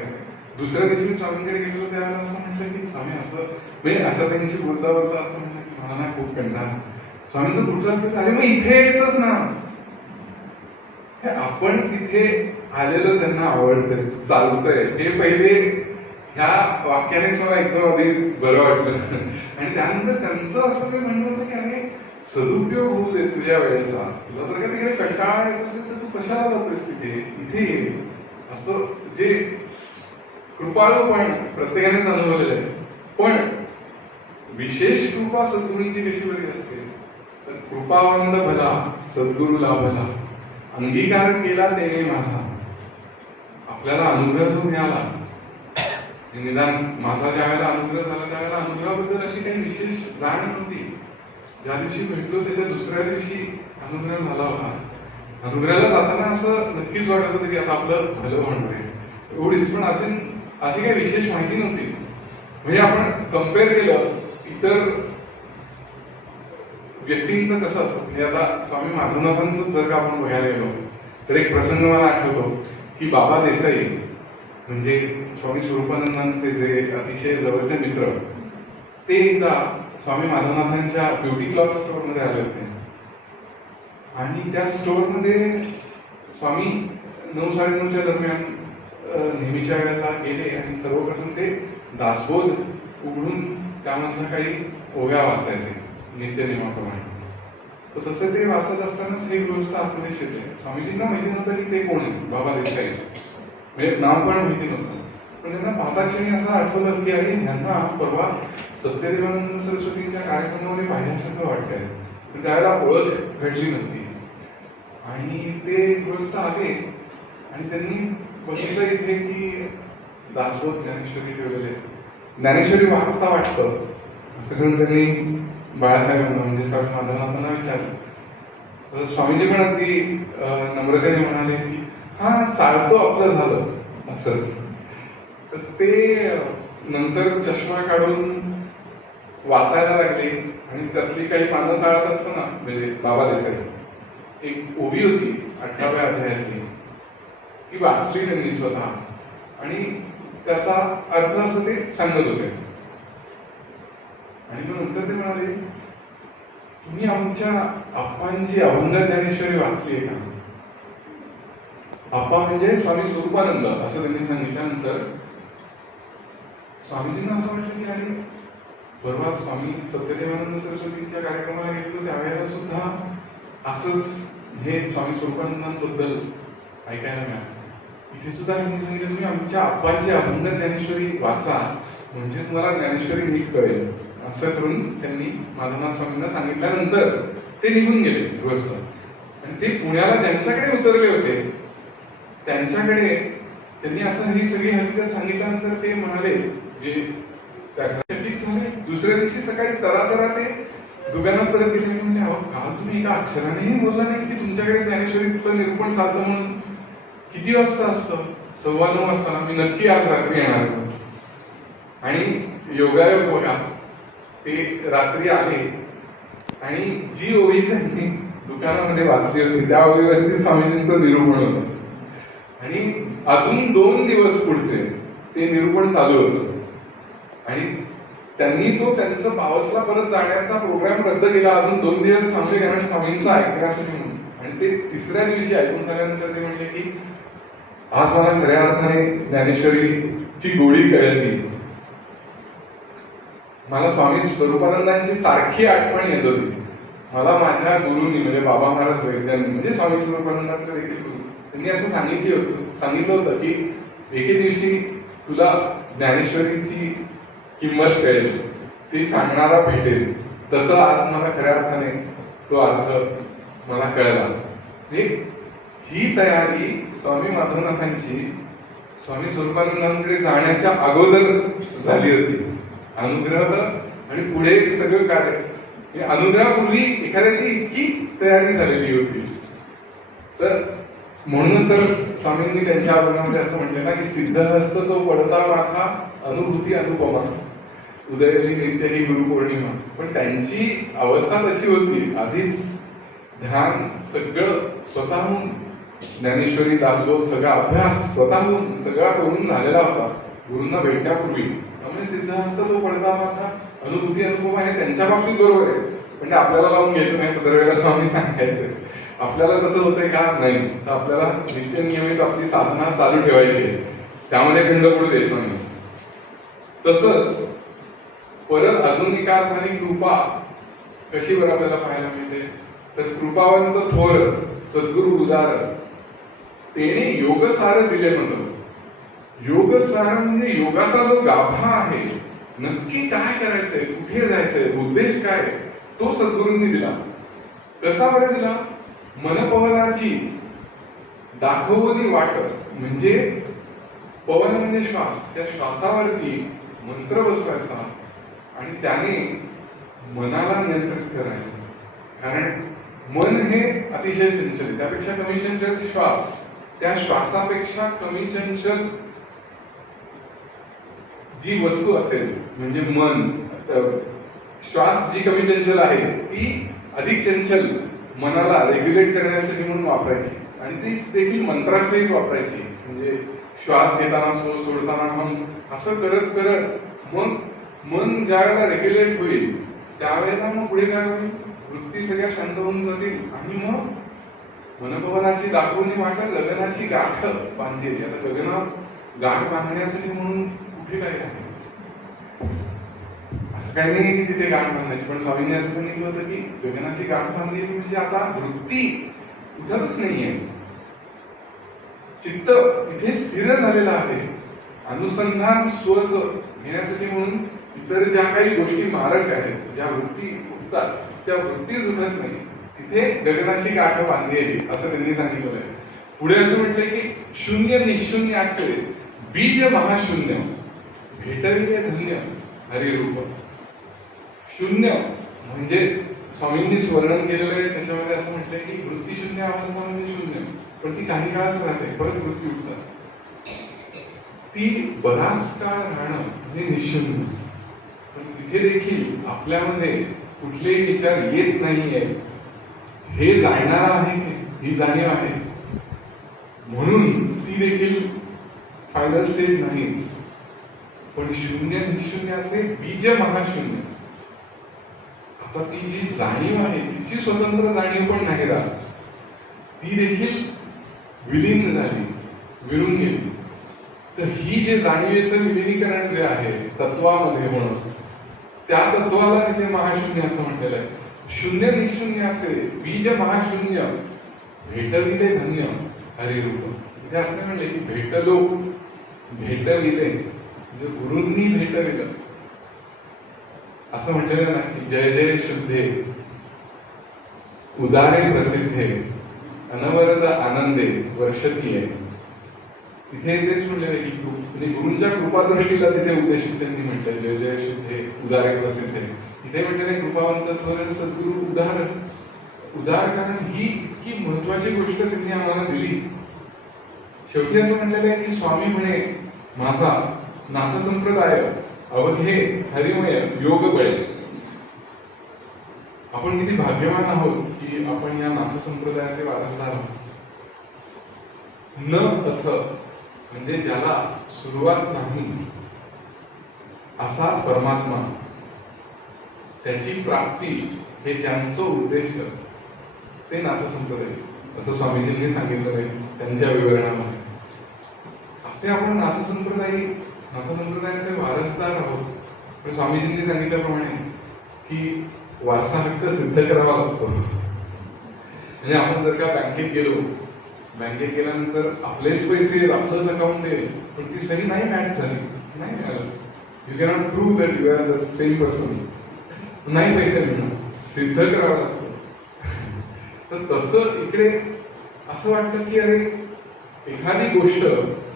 दुसऱ्या दिवशी मी स्वामींकडे गेलो त्यावेळेला असं म्हटलं की स्वामी असं म्हणजे असं त्यांची बोलता बोलता असं म्हटलं की मला ना खूप कंटाळा. स्वामींचं पुढचं अरे मग इथे यायचंच ना, आपण तिथे आलेलं त्यांना आवडतंय, चालतंय, हे पहिले ह्या वाक्यानेच मला एकदम आधी बरं वाटलं. आणि त्यानंतर त्यांचं असं काही म्हणणं होतं की अरे सदुपयोग होऊ दे तुझ्या वेळेचा, तुला जर का तिकडे कंटाळा येत असेल तर तू कशाला जातोयस तिथे, इथे ये. असं जे कृपाळूपण प्रत्येकानेच अनुभवलेलं आहे. पण विशेष कृपा सद्गुरूंची कशी बरी असते, तर कृपावंत भला सद्गुरू लाभला, अंगीकार केला त्याने माझा. आपल्याला अनुग्रह जो मिळाला, निदान माझा ज्या वेळेला अनुग्रह झाला त्यावेळेला अनुग्रहाबद्दल अशी काही विशेष जाण नव्हती. ज्या दिवशी भेटलो त्याच्या दुसऱ्या दिवशी अनुग्रह झाला होता. अनुग्रहाला जाताना असं नक्कीच वाटत होतं की आता आपलं भलं होणार आहे, एवढीच. पण अजून अशी काही विशेष माहिती नव्हती. म्हणजे आपण कम्पेअर केलं इतर व्यक्तींचं कसं असतं, म्हणजे आता स्वामी माधवनाथांचं जर का आपण बघायला गेलो तर एक प्रसंग मला आठवतो की बाबा देसाई म्हणजे स्वामी स्वरूपानंदांचे जे अतिशय जवळचे मित्र, ते एकदा स्वामी माधवनाथांच्या ब्युटी क्लब स्टोअरमध्ये आले होते. आणि त्या स्टोअरमध्ये स्वामी 9-9:30च्या दरम्यान नेहमीच्या वेळेला गेले आणि सर्वप्रथम ते दासबोध उघडून त्यामधनं काही ओव्या वाचायचे नित्यनियमाप्रमाणे. तर तसं ते वाचत असतानाच हे गृहस्थ आतमध्ये शिरले. स्वामीजींना माहिती नव्हतं की ते कोण आहेत, बाबा देसाई, म्हणजे नाव पण माहिती नव्हतं. पण त्यांना पाहता क्षणी असं आठवलं की अरे यांना परवा सत्यदेवानंद सरस्वतींच्या कार्यक्रमामध्ये पाहिल्यासारखं वाटतंय. पण त्यावेळेला ओळख घडली नव्हती. आणि ते गृहस्थ आले आणि त्यांनी बघितलं इथे की दासबोध ज्ञानेश्वरी ठेवलेले, ज्ञानेश्वरी वाचता वाटतं असं करून त्यांनी बाळासाहेबांना म्हणजे स्वामी माधवनाथांना विचारलं. स्वामीजी पण अगदी नम्रतेने म्हणाले की हा चालतो आपलं झालं असं. तर ते नंतर चष्मा काढून वाचायला लागले आणि त्यातली काही पानं चाळत असताना म्हणजे बाबा देसाई एक ओवी होती 18व्या अध्यायातली, ती वाचली त्यांनी स्वतः आणि त्याचा अर्थ असं ते सांगत होते. आणि मग नंतर ते म्हणाले तुम्ही आमच्या आप्पांची अभंग ज्ञानेश्वरी वाचली आहे का? आप्पा म्हणजे स्वामी स्वरूपानंद असं त्यांनी सांगितल्यानंतर स्वामीजींना असं वाटलं की अरे परवा स्वामी सत्यदेवानंद सरस्वतींच्या कार्यक्रमाला गेलो त्यावेळेला सुद्धा असंच हे स्वामी स्वरूपानंदांबद्दल ऐकायला मिळालं. इथे सुद्धा त्यांनी सांगितलं तुम्ही आमच्या आप्पांची अभंग ज्ञानेश्वरी वाचा म्हणजे तुम्हाला ज्ञानेश्वरी नीट कळेल. असं करून त्यांनी माधवनाथ स्वामींना सांगितल्यानंतर ते निघून गेले गृहस्थ. आणि ते पुण्याला ज्यांच्याकडे उतरले होते त्यांच्याकडे त्यांनी असं ही सगळी हकीकत सांगितल्यानंतर ते म्हणाले जे चकित झाले. दुसऱ्या दिवशी सकाळी तरातरा ते दुकानात परत गेले. म्हणजे अहो काल तुम्ही एका अक्षरानेही बोलला नाही की तुमच्याकडे ज्ञानेश्वरीतलं निरूपण चालतं म्हणून. किती वाजता असतं? 9:15 वाजता. मी नक्की आज रात्री येणार. आणि योगायोग बघा ते रात्री आले आणि जी ओवी त्यांनी दुकानामध्ये वाचली होती त्या ओवीवरती स्वामीजींचं निरूपण होतं. आणि अजून 2 दिवस पुढचे ते निरूपण चालू होतं. आणि त्यांनी तो त्यांचा पावसला परत जाण्याचा प्रोग्राम रद्द केला. अजून 2 दिवस थांबले कारण स्वामींचं ऐकण्यासाठी म्हणून. आणि ते तिसऱ्या दिवशी ऐकून झाल्यानंतर ते म्हणले की आज मला खऱ्या अर्थाने ज्ञानेश्वरीची गोडी कळली. मला स्वामी स्वरूपानंदांची सारखी आठवण येत होती. मला माझ्या गुरुनी म्हणजे बाबा महाराज वैद्यांनी म्हणजे स्वामी स्वरूपानंदांचे देखील गुरु त्यांनी असं सांगितलं होतं की एके दिवशी तुला ज्ञानेश्वरीची किंमत कळेल, ती सांगणारा भेटेल. तसं आज मला खऱ्या अर्थाने तो अर्थ मला कळला. ही तयारी स्वामी माधवनाथांची स्वामी स्वरूपानंदांकडे जाण्याच्या अगोदर झाली होती. अनुग्रह आणि पुढे सगळं कार्य अनुग्रहापूर्वी एखाद्याची इतकी तयारी झालेली होती. तर म्हणूनच तर स्वामींनी त्यांच्या अभंगामध्ये असं म्हटलं ना की सिद्धहस्त तो पडता माथा अनुभूती अनुपमा उदयली नित्य ही गुरुपौर्णिमा. पण त्यांची अवस्था तशी होती, आधीच ध्यान सगळं स्वतःहून, ज्ञानेश्वरी दासबोध सगळा अभ्यास स्वतःहून सगळा करून झालेला होता गुरूंना भेटण्यापूर्वी. त्यामुळे सिद्धहस्त तो पडता माथा अनुभूती अनुपमा हे त्यांच्या बाबतीत बरोबर आहे. म्हणजे आपल्याला लावून घ्यायचं नाही असं दरवेळेला स्वामी सांगायचं. आपल्याला तसं होतंय का? नाही. तर आपल्याला नित्य नियमित आपली साधना चालू ठेवायची आहे, त्यामध्ये खंड पडू द्यायचं नाही. तसंच परत अजून एका अर्थाने कृपा कशी बरं आपल्याला पाहायला मिळते, तर कृपावंत थोर सद्गुरु उदार तेने योगसार दिले नसलं. योगसार म्हणजे योगाचा जो गाभा आहे, नक्की काय करायचंय, कुठे जायचंय, उद्देश काय, तो सद्गुरूंनी दिला. कसा बरं दिला? मनपवनाची दाखवली वाट. म्हणजे पवन म्हणजे श्वास, त्या श्वासावरती मंत्र बसवायचा आणि त्याने मनाला नियंत्रित करायचं. कारण मन हे अतिशय चंचल, त्यापेक्षा कमी चंचल श्वास, त्या श्वासापेक्षा कमी चंचल जी वस्तू असेल म्हणजे मन, श्वास जी कमी चंचल आहे ती अधिक चंचल मनाला रेग्युलेट करण्यासाठी म्हणून वापरायची आणि ती देखील मंत्रासहित वापरायची. म्हणजे श्वास घेताना सोडताना हम असं करत करत मग मन ज्या वेळेला रेग्युलेट होईल त्यावेळेला मग पुढे काय होईल, वृत्ती सगळ्या शांत होऊन जातील आणि मग मनपवनाची दाखवणी वाट गगनाची गाठ बांधेल. आता गगनात गाठ बांधण्यासाठी म्हणून कुठे काय आहे असं काही नाही की तिथे गाठ बांधायची, पण स्वामींनी असं सांगितलं होतं की गगनाची गाठ बांधली म्हणजे आता वृत्ती उठतच नाहीये, चित्त इथे स्थिर झालेलं आहे. अनुसंधान स्वच घेण्यासाठी म्हणून इतर ज्या काही गोष्टी मारक आहेत, ज्या वृत्ती उठतात त्या वृत्तीच उठत नाही, तिथे गगनाची गाठ बांधली असं त्यांनी सांगितलं आहे. पुढे असं म्हटलंय की शून्य निशून्याचे बीज महाशून्य भेटविले धन्य हरिरूप. शून्य म्हणजे स्वामींनी वर्णन केलेलं आहे, त्याच्यामध्ये असं म्हटलंय की वृत्ती शून्य अवस्था म्हणजे शून्य, पण ती काही काळच राहते, परत वृत्ती उठतात. ती बराच काळ राहणं म्हणजे निशून्य. पण तिथे देखील आपल्यामध्ये कुठलेही विचार येत नाहीये हे जाणणार आहे, ही जाणीव आहे, म्हणून ती देखील फायनल स्टेज नाहीच. पण शून्य निशून्याचे बीज महाशून्य. आता ती जी जाणीव आहे तिची स्वतंत्र जाणीव पण नाही राहत, ती देखील विलीन झाली, विरून गेली. तर ही जे जाणीवेचं विलिनीकरण जे आहे तत्वामध्ये होणं, त्या तत्वाला तिथे महाशून्य असं म्हटलेलं आहे. शून्य निशून्याचे बीज महाशून्य भेटविले धन्य हरिरूप. इथे असं म्हणले की भेटलो, भेटविले म्हणजे गुरूंनी भेटविलं असं म्हटलेलं नाही. जय जय शुद्धे उदारे प्रसिद्धे अनवरद आनंदे वर्षतीये. तिथे तेच म्हटलेलं की म्हणजे गुरूंच्या कृपादृष्टीला तिथे उद्देशित त्यांनी म्हटलं जय जय शुद्धे उदारे प्रसिद्धे. इथे म्हटलेलं कृपावंत सद्गुरु उदार. उदार कारण ही इतकी महत्वाची गोष्ट त्यांनी आम्हाला दिली. शेवटी असं म्हटलेलं आहे की स्वामी म्हणे माझा नाथ संप्रदाय अवघे हरिमय योग बळे. आपण किती भाग्यवान आहोत की आपण या नाथ संप्रदायाचे वारसदार आहोत. न अथ म्हणजे ज्याला सुरुवात नाही असा परमात्मा, त्याची प्राप्ती हे ज्यांचं उद्देश ते नाथ संप्रदाय असं स्वामीजींनी सांगितलं आहे त्यांच्या विवरणामध्ये. असे आपण नाथ संप्रदायाचे वारसदार आहोत. पण स्वामीजींनी सांगितल्याप्रमाणे की वारसा हक्क सिद्ध करावा लागतो. म्हणजे आपण जर का बँकेत गेल्यानंतर आपलेच पैसे आपलंच अकाउंट आहे, पण ती सही नाही मॅच झाली, नाही मिळालं, you cannot prove that you are the same person, नाही पैसे मिळणार, सिद्ध करावं लागतं. तर तसं इकडे असं वाटतं की अरे एखादी गोष्ट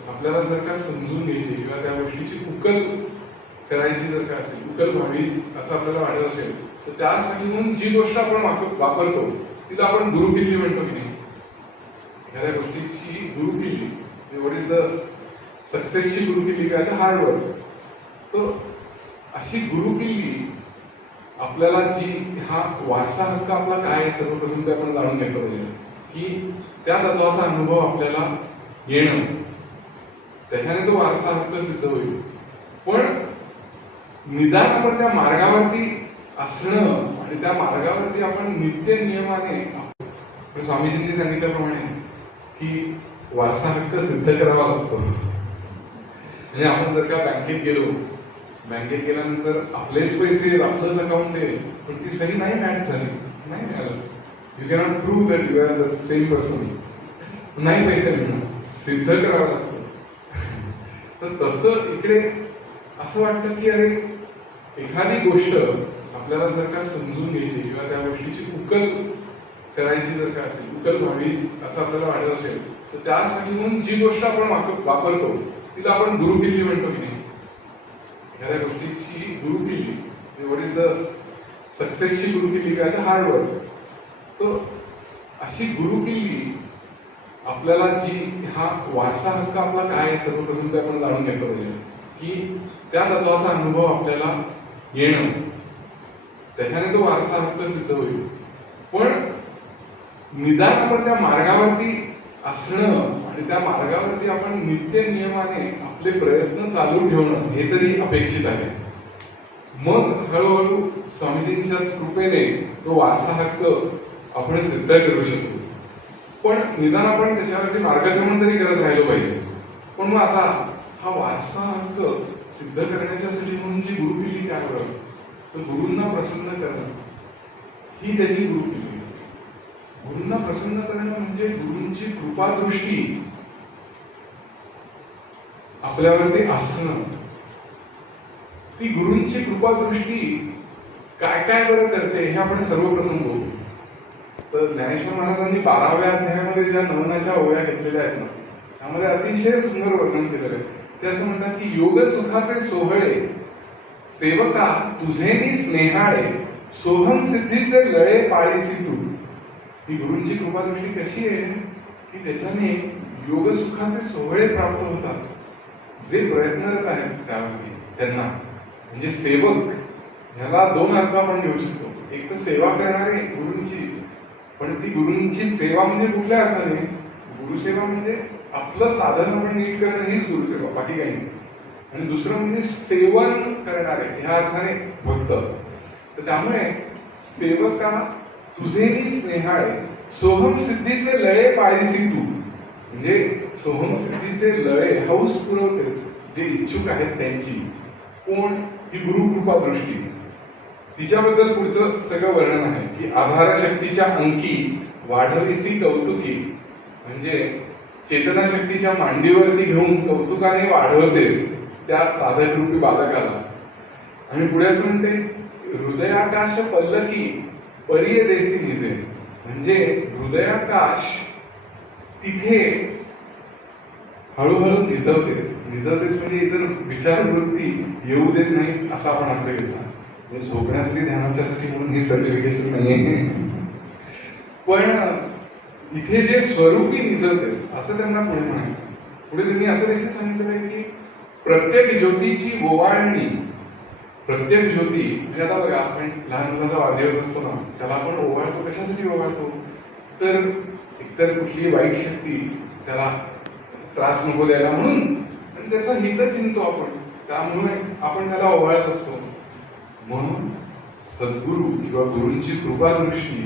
आपल्याला जर का समजून घ्यायची किंवा त्या गोष्टीची उकल करायची जर का असेल, उकल व्हावी असं आपल्याला वाटत असेल, तर त्यासाठी म्हणून जी गोष्ट आपण वापरतो तिला आपण गुरुकिल्ली म्हणतो की नाही. एखाद्या गोष्टीची गुरुकिल्ली, व्हॉट इज द सक्सेसची गुरुकिल्ली काय तर हार्ड वर्क. तर अशी गुरुकिल्ली आपल्याला जी हा वारसा हक्क आपला काय आहे सर्वप्रथम ते आपण जाणून घ्यायचं पाहिजे की त्या तत्वाचा अनुभव आपल्याला येणं, त्याच्याने तो वारसा हक्क सिद्ध होईल. पण निदान आपण त्या मार्गावरती असणं आणि त्या मार्गावरती आपण नित्य नियमाने स्वामीजींनी सांगितल्याप्रमाणे की वारसा हक्क सिद्ध करावा लागतो. म्हणजे आपण जर का बँकेत गेल्यानंतर आपलेच पैसे आपलंच अकाउंट आहे पण ती सही नाही मॅच झाली, नाही मिळालं, you cannot prove that you are the same person, नाही पैसे मिळणार, सिद्ध करावं लागतं. तर तसं इकडे असं वाटतं की अरे एखादी गोष्ट आपल्याला जर का समजून घ्यायची किंवा त्या गोष्टीची उकल करायची जर का असेल, उकल व्हावी असं आपल्याला वाटत असेल तर त्यासाठी म्हणून जी गोष्ट आपण वापरतो तिला आपण गुरुकिल्ली म्हणतो की नाही. एखाद्या गोष्टीची गुरुकिल्ली, व्हॉट इज द सक्सेसची गुरुकिल्ली काय तर हार्ड वर्क. तर अशी गुरुकिल्ली आपल्याला जी हा वारसा हक्क आपला काय आहे सर्वप्रथम ते आपण जाणून घ्यायचं पाहिजे की त्या तत्वाचा अनुभव आपल्याला येणं, त्याच्याने तो वारसा हक्क सिद्ध होईल. पण निदान आपण त्या मार्गावरती असणं आणि त्या मार्गावरती आपण नित्य नियमाने आपले प्रयत्न चालू ठेवणं हे तरी अपेक्षित आहे. मग हळूहळू स्वामीजींच्याच कृपेने तो वारसा हक्क आपण सिद्ध करू शकतो. पण निदान आपण त्याच्यावरती मार्गक्रमण तरी करत राहिलो पाहिजे. पण मग आता हा वारसा हक्क सिद्ध करण्याच्यासाठी म्हणून जी गुरुकिल्ली काय बरं, तर गुरूंना प्रसन्न करणं ही त्याची गुरुकिल्ली. गुरूंना प्रसन्न करणं म्हणजे गुरूंची कृपादृष्टी आपल्यावरती असणं. ती गुरूंची कृपादृष्टी काय काय बरं करते हे आपण सर्वप्रथम बघू. तर ज्ञानेश्वर महाराजांनी 12व्या अध्यायामध्ये ज्या नवनाच्या ओव्या घेतलेल्या आहेत ना त्यामध्ये अतिशय सुंदर वर्णन केलेलं आहे. ते असं म्हणतात की योग सुखाचे सोहळे सेवका तुझेनी स्नेहाळे सोहम सिद्धीचे लळे पाळीसी तू. ही गुरूंची कृपादृष्टी कशी आहे की त्याच्याने योग सुखाचे सोहळे प्राप्त होतात. जे प्रयत्नरत आहेत त्यावरती त्यांना, म्हणजे सेवक ह्याला दोन अर्थ आपण घेऊ शकतो. एक तर सेवा करणारे गुरूंची, पण ती गुरूंची सेवा म्हणजे कुठल्या अर्थाने, गुरुसेवा म्हणजे आपलं साधन आपण नीट करणं हीच गुरुसेवा, बाकी काही नाही. आणि दुसरं म्हणजे सेवन करणारे ह्या अर्थाने भक्त. तर त्यामुळे सेवका तुझेनी स्नेहाळे सोहम सिद्धीचे लळे पाळीसी तू, म्हणजे सोहम सिद्धीचे लळे हौस पुरवतेस जे इच्छुक आहेत त्यांची. कोण? ही गुरुकृपा दृष्टी. तिच्याबद्दल पुढचं सगळं वर्णन आहे की आधार शक्तीच्या अंकी वाढविसी कौतुकी, म्हणजे चेतना शक्तीच्या मांडीवरती घेऊन कौतुकाने वाढवतेस त्या साधक रूपी बालकाला. आणि पुढे असं म्हणते हृदयाकाश पल्लकी परिय देसी निजे, म्हणजे हृदयाकाश तिथे हळूहळू निजवतेस. म्हणजे इतर विचारवृत्ती येऊ देत नाही असं आपण आपल्या घ्यायचा. म्हणजे झोपण्यासाठी ध्यानाच्यासाठी म्हणून ही सर्टिफिकेशन नाहीये, पण इथे जे स्वरूपी निजवतेस असं त्यांना पुढे म्हणायचं. पुढे त्यांनी असं देखील सांगितलं आहे की प्रत्येक ज्योतीची ओवाळणी, प्रत्येक ज्योती म्हणजे आता बघा आपण लहान मुलाचा वाढदिवस असतो ना त्याला आपण ओवाळतो, कशासाठी ओवाळतो तर एकतर कुठली वाईट शक्ती त्याला त्रास नको द्यायला म्हणून, आणि त्याचा हित चिंतो आपण, त्यामुळे आपण त्याला ओवाळत असतो. म्हणून सद्गुरू किंवा गुरूंची कृपादृष्टी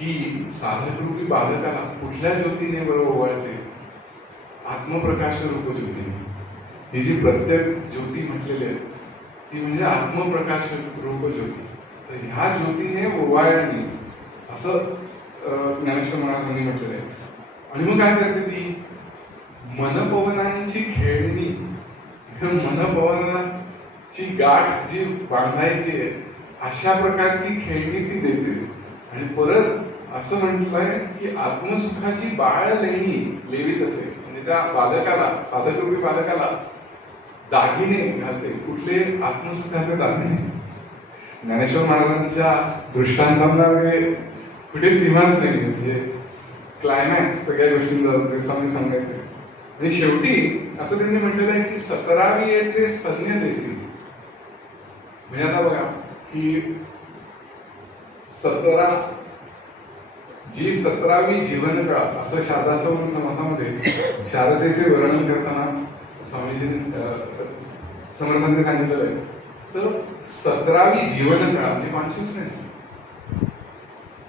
ही साधकरूपी बालकाला कुठल्या ज्योतीने बरोबर ओवाळते, आत्मप्रकाश रूप ज्योतीने. ही जी प्रत्येक ज्योती म्हटलेली आहे ती म्हणजे आत्मप्रकाश रूप ज्योती. तर ह्या ज्योतीने ओवाळणी असं ज्ञानेश्वर महाराजांनी म्हटलेलं आहे. आणि मग काय करते ती मनपवनांची खेळणी, मनपवनाची गाठ जी बांधायची आहे अशा प्रकारची खेळणी ती देते. आणि परत असं म्हटलंय की आत्मसुखाची बाळ लेणी लेवीत असेल, म्हणजे त्या बालकाला, साधकरूपी बालकाला दागिने घालते. कुठले? आत्मसुखाचे दागिने. ज्ञानेश्वर महाराजांच्या दृष्टांतांना कुठे सीमाच नाही, म्हणजे क्लायमॅक्स सगळ्या गोष्टींचा ते स्वामी सांगायचे. आणि शेवटी असं त्यांनी म्हटलेलं आहे की 17वीचे सन्य देसी. म्हणजे आता बघा की 17वी जीवनकाळ असं शारदास्तवन समासामध्ये शारदेचे वर्णन करताना स्वामीजींनी समर्थांनी सांगितलेलं आहे. तर 17वी जीवनकाळ म्हणजे कॉन्शियसनेस,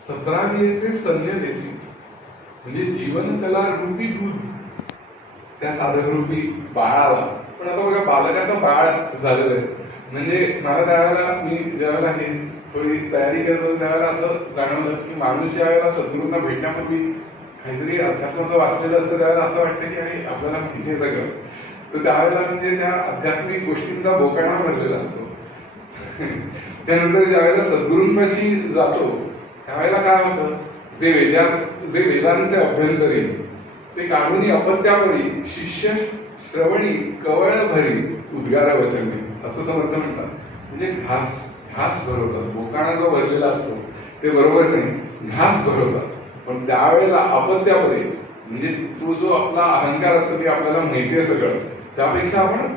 17वीचे सन्य देसी म्हणजे जीवनकला रूपी दूध त्या साधक रूपी बाळाला. पण आता बघा बालकाचं बाळ झालेलं आहे. म्हणजे मला त्यावेळेला मी ज्यावेळेला हे थोडी तयारी करत होतो त्यावेळेला असं जाणवलं की माणूस ज्या वेळेला सद्गुरूंना भेटण्यापूर्वी काहीतरी अध्यात्माचं वाचलेलं असतं त्यावेळेला असं वाटतं की अरे आपल्याला माहिती आहे सगळं. तर त्यावेळेला म्हणजे त्या आध्यात्मिक गोष्टींचा बोकाणा भरलेला असतो. त्यानंतर ज्या वेळेला सद्गुरूंपाशी जातो त्यावेळेला काय होतं, जे वेदांचे अभ्यंतरी ते काढून अपत्यावरी शिष्य श्रवणी कवळ भरी उद्गार वचने असं समर्थ म्हणतात. म्हणजे घास भरवतात, बोकाणा जो भरलेला असतो ते बरोबर नाही, घास भरवतात. पण त्यावेळेला अपत्यावरी म्हणजे तो जो आपला अहंकार असतो की आपल्याला माहिती आहे सगळं, त्यापेक्षा आपण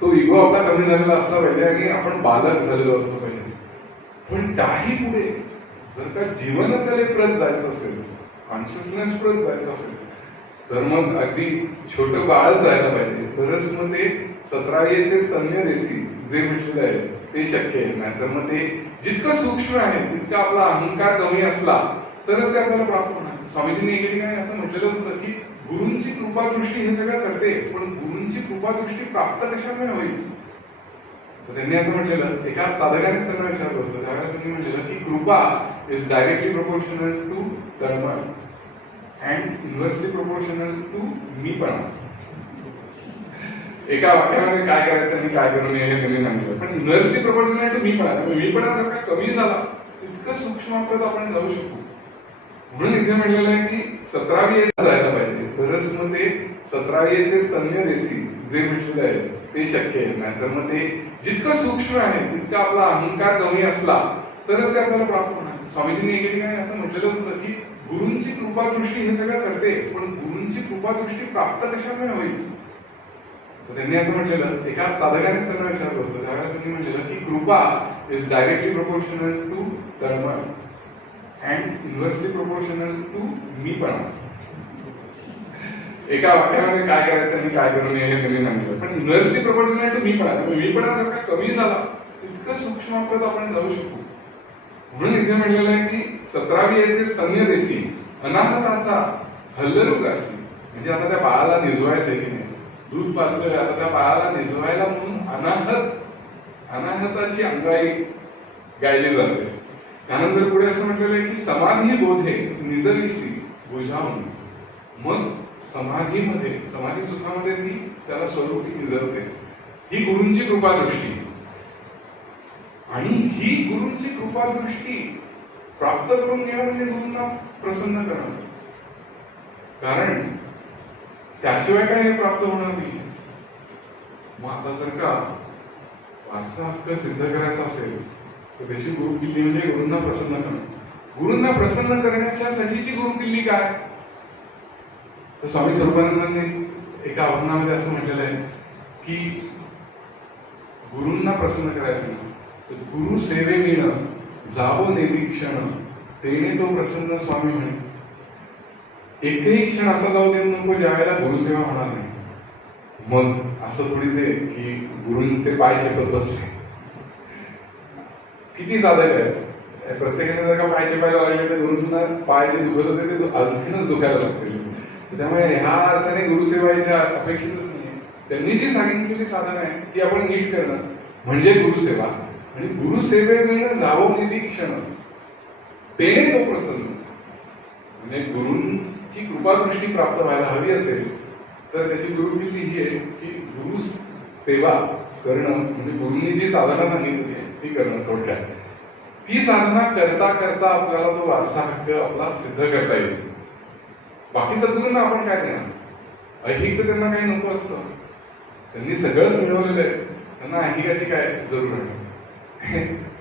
तो इगो आपला कमी झालेला असला पाहिजे आणि आपण बालक झालेलो असलो पाहिजे. पण त्याही पुढे जर का जीवनकलेप्रत जायचं असेल, कॉन्शियसनेस प्रत जायचं असेल तर मग अगदी छोटं बाळ जायला पाहिजे. तरच मग ते 17वीचे स्तन्य देसी जे म्हटलेलं आहे ते शक्य आहे. नाहीतर मग ते जितकं सूक्ष्म आहे तितका आपला अहंकार कमी असला तरच ते आपल्याला प्राप्त होणार. स्वामीजींनी एके ठिकाणी असं म्हटलेलं होतं की गुरूंची कृपादृष्टी हे सगळं करते, पण गुरूंची कृपादृष्टी प्राप्त कशामुळे होईल. तर त्यांनी असं म्हटलेलं, एका साधकानेच त्यांना विचारलं होतं त्यावेळेला त्यांनी म्हटलेलं की कृपा इज डायरेक्टली प्रोपोर्शनल टू धर्म अँड इन्व्हर्सली प्रोपोर्शनल टू मीपणा. एका वाक्यामध्ये काय करायचं आणि काय करू नये हे त्यांनी सांगितलं. पण इन्व्हर्सली प्रोपोर्शनल टू मीपणा जर का कमी झाला इतकं सूक्ष्माप्रत आपण जाऊ शकू. म्हणून इथे म्हटलेलं आहे की 17वी जायला पाहिजे. तरच मग ते 17वीचे स्तन्य देसी जे म्हटलेलं आहे ते शक्य आहे. नाहीतर मग ते जितकं सूक्ष्म आहे तितका आपला अहंकार कमी असला तरच ते आपल्याला प्राप्त होणार. स्वामीजींनी एके ठिकाणी असं म्हटलेलं होतं की गुरूंची कृपादृष्टी हे सगळं करते, पण गुरूंची कृपादृष्टी प्राप्त कशामुळे होईल. तर त्यांनी असं म्हटलेलं, एका साधकानेच त्यांना विचारलं होतं त्यावेळेला त्यांनी म्हटलेलं की कृपा इज डायरेक्टली प्रोपोर्शनल टू धर्म अँड इन्व्हर्सली प्रोपोर्शनल टू मीपणा. एका वाक्यामध्ये काय करायचं आणि काय करू नये हे त्यांनी सांगितलं. पण इन्व्हर्सली प्रोपोर्शनल टू मीपणा जर का कमी झाला इतकं सूक्ष्माप्रत आपण जाऊ शकू. म्हणून इथे म्हटलेलं आहे की 17वीचे स्तन्य देसी अनाहताचा हल्लरुगाशी. म्हणजे आता त्या बाळाला निजवायचंय की नाही, दूध पाजलेलं, आता त्या बाळाला निजवायला म्हणून अनाहताची अंगाई गायली जाते. त्यानंतर पुढे असं म्हटलेलं आहे की समाधी बोधे निजविसी बुजावून. मग समाधी सुखामध्ये ती त्याला स्वरूपी निजवते. ही गुरूंची कृपादृष्टी. आणि ही गुरूंची कृपादृष्टी प्राप्त करून घेणं म्हणजे गुरूंना प्रसन्न करणं. कारण त्याशिवाय काय हे प्राप्त होणार नाही. मग आता जर का वारसा हक्क सिद्ध करायचा असेल तर त्याची गुरुकिल्ली म्हणजे गुरूंना प्रसन्न करणं. गुरूंना प्रसन्न करण्याच्या साठीची गुरुकिल्ली काय. तर स्वामी स्वरूपानंदांनी एका आव्हानामध्ये असं म्हटलेलं आहे की गुरूंना प्रसन्न करायचं ना तर गुरु सेवे मिळणं जावो निरीक्षण तेने तो प्रसन्न स्वामी म्हणे. एकही क्षण असा जाऊ देऊ नको ज्या वेळेला गुरुसेवा होणार नाही. मग असं थोडीच आहे की गुरूंचे पाय चेपत बसले. किती साधक आहे, प्रत्येकाने जर का पाय चेपायला लागले तर गुरुंना पाय जे दुखत होते ते आणखीनच दुखायला लागतील. त्यामुळे ह्या अर्थाने गुरुसेवा इथे अपेक्षितच नाही. त्यांनी जी सांगितलेली साधन आहे ती आपण नीट करणं म्हणजे गुरुसेवा. आणि गुरुसेवेने जावं निरीक्षण तेने तो प्रसन्न. म्हणजे गुरूंची कृपादृष्टी प्राप्त व्हायला हवी असेल तर त्याची गुरुकिल्ली ही आहे की गुरु सेवा करणं म्हणजे गुरूंनी जी साधना सांगितली आहे ती करणं. थोडक्यात ती साधना करता करता आपल्याला तो वारसा हक्क आपला सिद्ध करता येईल. बाकी सद्गुरूंना आपण काय देणार. ऐहिक तर त्यांना काही नको असतं. त्यांनी सगळंच मिळवलेलं आहे, त्यांना ऐहिकाची काय जरूर आहे.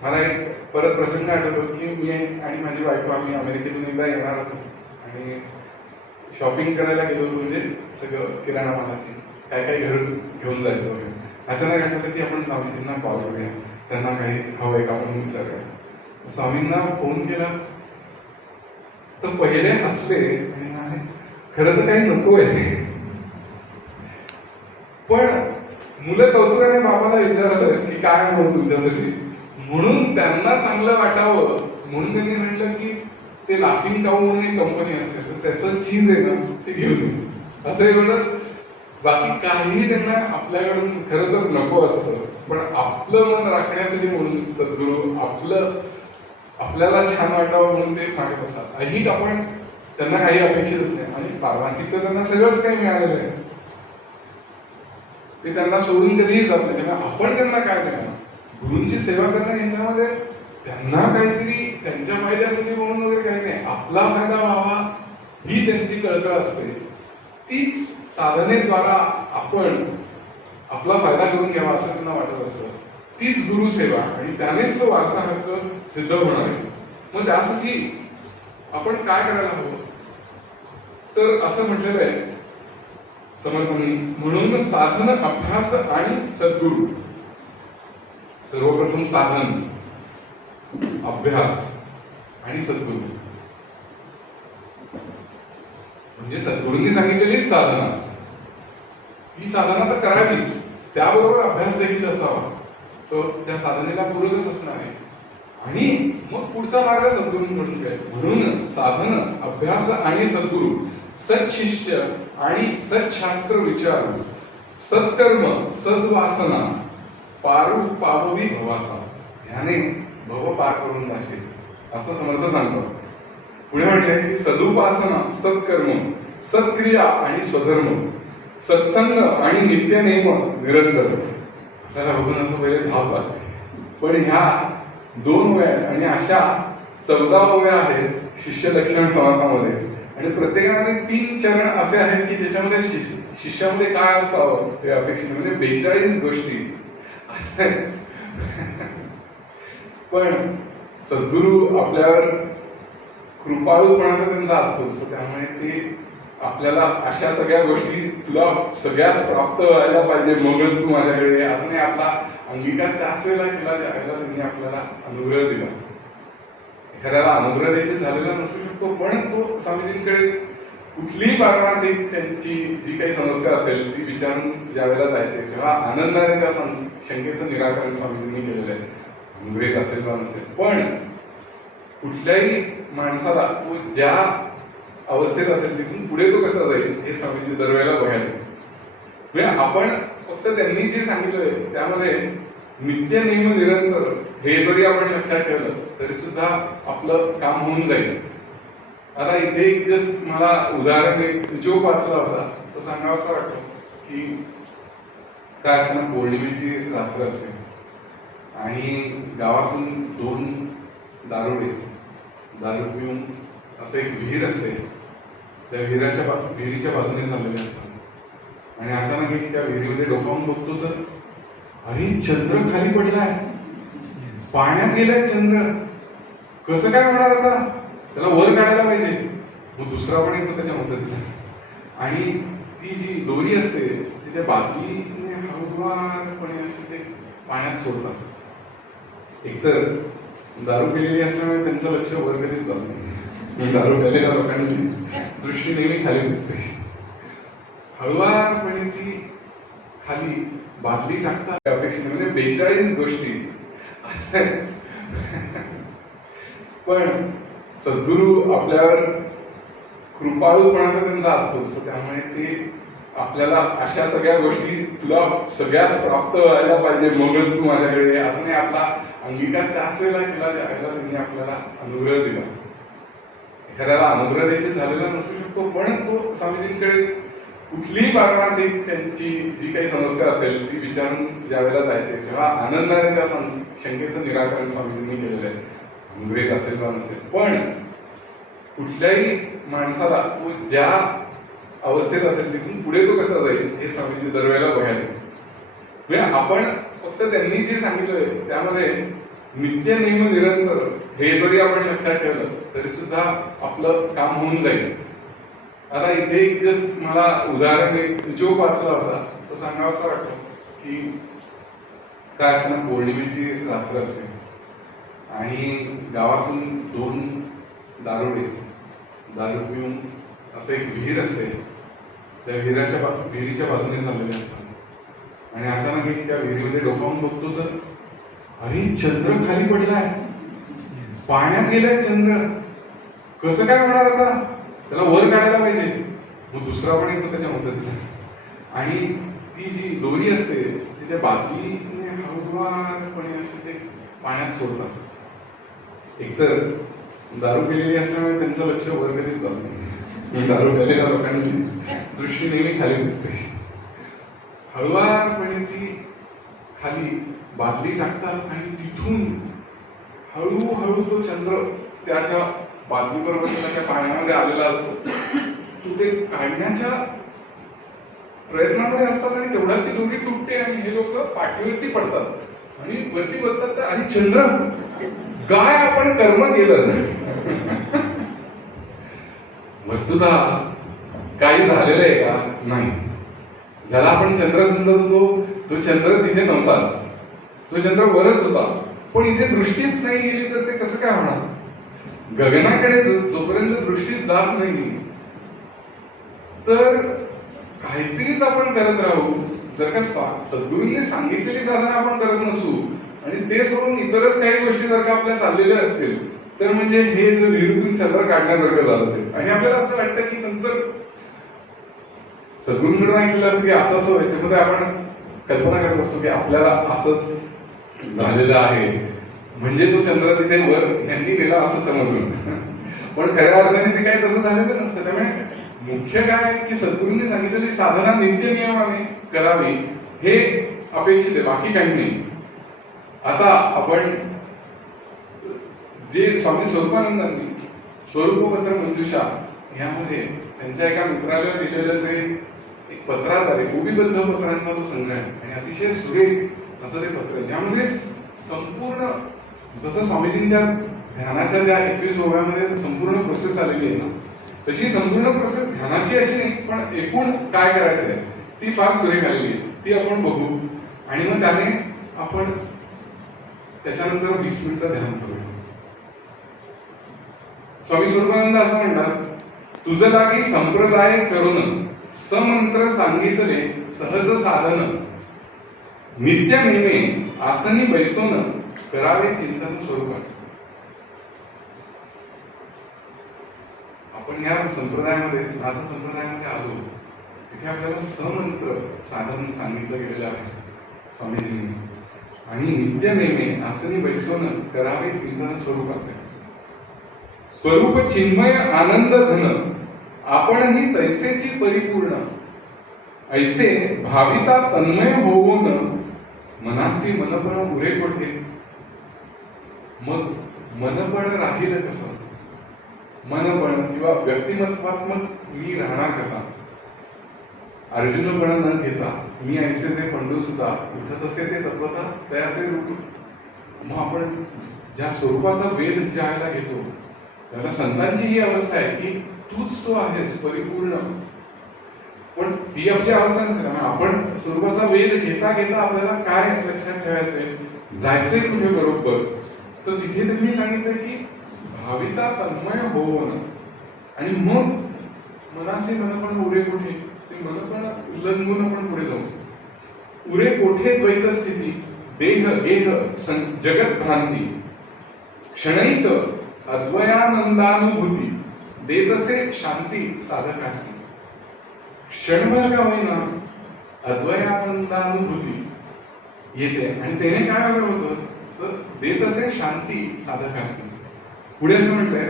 मला एक परत प्रसंग आठवतो की मी आणि माझी बायको आम्ही अमेरिकेतून एकदा येणार होतो आणि शॉपिंग करायला गेलो म्हणजे सगळं किराणा मालाची काय काय घरून घेऊन जायचं वगैरे. अचानक आठवलं की आपण स्वामीजींना कॉल करूया, त्यांना काही हवंय का म्हणून विचारूया. स्वामींना फोन केला तर पहिले हसले आणि खरं तर काही नको आहे, पण मुलं कौतुकाने बाबाला विचारलं की काय म्हणून तुमच्यासाठी, म्हणून त्यांना चांगलं वाटावं म्हणून त्यांनी म्हटलं की ते लाफिंग काऊ म्हणून एक कंपनी असते तर त्याचं चीज आहे ना ते घेऊन येऊ असं एवढं. बाकी काहीही त्यांना आपल्याकडून खरं तर नको असतं, पण आपलं मन राखण्यासाठी म्हणून सद्गुरू आपल्याला छान वाटावं म्हणून ते मागत असतात. ऐहिक आपण त्यांना काही अपेक्षितच नाही आणि पारमार्थिक तर त्यांना सगळंच काही मिळालेलं आहे, ते त्यांना सोडून कधीही जात नाही. त्यामुळे आपण त्यांना काय देणार, गुरूंची सेवा करणं यांच्यामध्ये त्यांना काहीतरी त्यांच्या फायद्यासाठी म्हणून वगैरे काही नाही, आपला फायदा व्हावा ही त्यांची कळकळ असते. तीच साधनेद्वारा आपण आपला फायदा करून घ्यावा असं त्यांना वाटत असतं. तीच गुरुसेवा आणि त्यानेच तो वारसा हक्क सिद्ध होणार आहे. मग त्यासाठी आपण काय करायला हवं तर असं म्हटलेलं आहे समर्थांनी, म्हणून साधन अभ्यास आणि सद्गुरू. सर्वप्रथम साधन, अभ्यास आणि सद्गुरू म्हणजे सद्गुरूंनी सांगितलेलीच साधना, ती साधना तर करावीच, त्याबरोबर अभ्यास देखील असावा, तो त्या साधनेला पूरकच असणार आहे. आणि मग पुढचा मार्ग सद्गुरूंकडून काय, म्हणून साधन, अभ्यास आणि सद्गुरू, सत्शिष्य आणि सत्शास्त्र विचार, सत्कर्म, सद्वासना, पारू पाववी भवाचा, ह्याने भव पार करून जाशील असं समर्थ सांगतो. पुढे म्हटले की सदुपासना, सत्कर्म, सत्क्रिया आणि स्वधर्म, सत्संग आणि नित्यनेम निरंतर. आपल्याला बघून असं पहिले धाव लागते, पण ह्या 2 ओव्या आणि अशा 14 ओव्या आहेत शिष्य लक्षण समासामध्ये, आणि प्रत्येकामध्ये 3 चरण असे आहेत की ज्याच्यामध्ये शिष्यामध्ये काय असावं हे अपेक्षित, म्हणजे 42 गोष्टी. पण सद्गुरू आपल्यावर कृपाळूपणाचा त्यांचा असतोच, त्यामुळे ते आपल्याला अशा सगळ्या गोष्टी तुला सगळ्याच प्राप्त व्हायला पाहिजे मगच तू माझ्याकडे, असं नाही. आपला अंगीकार त्याच वेळेला केला ज्यावेळेला त्यांनी आपल्याला अनुग्रह दिला. एखाद्याला अनुग्रह देखील झालेला नसू शकतो, पण तो स्वामीजींकडे कुठलीही पारमार्थिक त्यांची जी काही समस्या असेल ती विचारून ज्यावेळेला जायचे तेव्हा आनंदाने त्या शंकेचं निराकरण स्वामीजींनी केलेलं आहे. अनुग्रहित असेल किंवा नसेल, पण कुठल्याही माणसाला तो ज्या अवस्थेत असेल तिथून पुढे तो कसा जाईल हे स्वामीजी दरवेळेला बघायचं. म्हणजे आपण फक्त त्यांनी जे सांगितलंय त्यामध्ये नित्य नेम निरंतर हे जरी आपण लक्षात ठेवलं तरी सुद्धा आपलं काम होऊन जाईल. आता इथे एक जस्ट मला उदाहरण, एक जोक वाचला होता तो सांगावासा वाटतो की काय असं ना, पौर्णिमेची रात्र असते आणि गावातून 2 दारुडे दारू पिऊन असं एक विहीर असते, त्या विहिरीच्या बाजूने चाललेले असतात आणि अचानक मी त्या विहिरीमध्ये डोकावून बघतो तर अरे चंद्र खाली पडलाय, पाण्यात गेलाय चंद्र, कसं काय होणार आता, त्याला वर काढायला पाहिजे. मग दुसरा पण येतो त्याच्या मदतीला आणि ती जी दोरी असते ती त्या बादलीने हळूवारपणे अशी ते पाण्यात सोडतात. एकतर दारू केलेली असल्यामुळे त्यांचं लक्ष वर कधीच जात नाही, दारू प्यालेल्या लोकांची दृष्टी नेहमी खाली दिसते. हळूवारपणे ती खाली बादली टाकतात अपेक्षित, म्हणजे 42 गोष्टी. पण सद्गुरू आपल्यावर कृपाळूपणाचा त्यांचा असतोच, त्यामुळे ते आपल्याला अशा सगळ्या गोष्टी तुला सगळ्याच प्राप्त व्हायला पाहिजे मगच तू माझ्याकडे, असं नाही. आपला अंगीकार त्याच वेळेला केला ज्यावेळेला त्यांनी आपल्याला अनुग्रह दिला. एखाद्याला अनुग्रह देखील झालेला नसू शकतो, पण तो स्वामीजींकडे कुठलीही पारमार्थिक त्यांची जी काही समस्या असेल ती विचारून ज्यावेळेला जायचे तेव्हा आनंदाने त्या शंकेचं निराकरण स्वामीजींनी केलेलं आहे. अनुग्रहित असेल किंवा नसेल, पण कुठल्याही माणसाला तो ज्या अवस्थेत असेल तिथून पुढे तो कसा जाईल हे स्वामीजी दरवेळेला बघायचं. म्हणजे आपण फक्त त्यांनी जे सांगितलंय त्यामध्ये नित्य नेम निरंतर हे जरी आपण लक्षात ठेवलं तरी सुद्धा आपलं काम होऊन जाईल. आता इथे एक जस्ट मला उदाहरण एक जोक वाचला होता, तो सांगावासा वाटतो की काय असं ना, पौर्णिमेची रात्र असते आणि गावातून दोन दारुडे दारू पिऊन असं एक विहीर असते, त्या विहिरीच्या बाजूने चाललेले असतात आणि अचानक मी त्या विहिरीमध्ये डोकावून बघतो तर अरे चंद्र खाली पडलाय, पाण्यात गेलाय चंद्र, कसं काय होणार आता, त्याला वर काढायला पाहिजे. मग दुसरा पण येतो त्याच्या मदतीला आणि ती जी दोरी असते ती त्या बादलीने हळूवारपणे अशी ते पाण्यात सोडतात. एकतर दारू केलेली असल्यामुळे त्यांचं लक्ष वर कधीच जात नाही, दारू केलेल्या लोकांची दृष्टी नेहमी खाली दिसते. हळूवारपणे ती खाली बादली टाकतात आणि तिथून हळूहळू तो चंद्र त्याच्या बादलीबरोबर त्या पाण्यामध्ये आलेला असतो, तो ते काढण्याच्या प्रयत्नामध्ये असतात आणि तेवढ्यात ती दोरी तुटते आणि हे लोक पाठीवरती पडतात आणि वरती बघतात तर अरे चंद्र, काय आपण कर्म केलं. वस्तुतः काही झालेलं आहे का? नाही. ज्याला आपण चंद्र समजतो तो चंद्र तिथे नव्हताच, तो चंद्र वरच होता, पण इथे दृष्टीच नाही गेली तर ते कसं काय होणार. गगनाकडे जोपर्यंत दृष्टी जात नाही तर काहीतरीच आपण करत राहू. जर का सद्गुरूंनी सांगितलेली साधना आपण करत नसू आणि ते सोडून इतरच काही गोष्टी जर का आपल्या चाललेल्या असतील तर म्हणजे हे विहिरीतून चंद्र काढण्यासारखं झालं ते. आणि आपल्याला असं वाटतं की नंतर सद्गुरूंकडून ऐकलेलं असतं की असं असं व्हायचं, मग आपण कल्पना करत असतो की आपल्याला असंच झालेलं आहे, म्हणजे तो चंद्र तिथे वर यांनी नेला असं समजून. पण खऱ्या अर्थाने ते काही तसं झालेलं नसतं. त्यामुळे मुख्य काय आहे की सद्गुरूंनी सांगितलेली साधना नित्य नियमाने करावी हे अपेक्षित आहे, बाकी काही नाही. आता आपण जे स्वामी स्वरूपानंदांनी स्वरूपपत्र मंजुषा यामध्ये त्यांच्या एका मित्राला दिलेलं जे एक पत्राद्वारे गोपीबद्ध पत्रांचा तो संग्रह आहे आणि अतिशय सुरेख असं ते पत्र, ज्यामध्ये संपूर्ण जसं स्वामीजींच्या ध्यानाच्या ज्या 21 ओव्यामध्ये संपूर्ण प्रोसेस आलेली आहे ना, तशी संपूर्ण प्रोसेस ध्यानाची अशी नाही, पण एकूण काय करायचंय ती फार सुरेख आलेली आहे. ती आपण बघू आणि मग त्याने आपण त्याच्यानंतर 20 मिनिटं ध्यान करूया. स्वामी स्वरूपानंद असं म्हणतात, तुझं लागी संप्रदाय करून समंत्र सांगितले सहज साधन, नित्य नेमे आसनी बैसोन करावे चिंतन स्वरूपाचे. आपण या संप्रदायामध्ये नाथ संप्रदायामध्ये आलो, तिथे आपल्याला समंत्र साधन सांगितलं गेलेलं आहे स्वामीजींनी आणि नित्य नेमे आसनी बैसोन करावे चिंतन स्वरूपाचे. स्वरूप चिन्मय आनंद घन आपणही तैसेची परिपूर्ण, ऐसे भाविता तन्मय होऊन मनासी मनपण उरे कोठे. मग मनपण राहील कसं, मनपण किंवा व्यक्तिमत्वात्मक मी राहणार कसा. अर्जुनपण न घेता मी ऐसे जे पंडू सुद्धा उठत असे ते तत्वता त्याचे रूप. मग आपण ज्या स्वरूपाचा वेध ज्याला घेतो त्याला संतांची ही अवस्था आहे की तूच तो आहेस परिपूर्ण. पण ती आपली अवस्था नसेल. आपण स्वरूपाचा वेध घेता घेता आपल्याला काय लक्षात ठेवायचंय, जायचंय कुठे बरोबर, तर तिथे त्यांनी सांगितलं की भाविता तन्मय होऊन आणि मग मनासे मनपण उरे कोठे, ते मनपण उल्लंघून आपण पुढे जाऊ. उरे कोठे द्वैत स्थिती देह गेह जगत भ्रांती, क्षणैक अद्वयानंदानुभूती देतसे शांती साधकासी. क्षणभर का होईना अद्वयानंदानुभूती येते आणि त्याने काय वेगळं होतं तर देतसे शांती साधकासी. पुढे असं म्हटलंय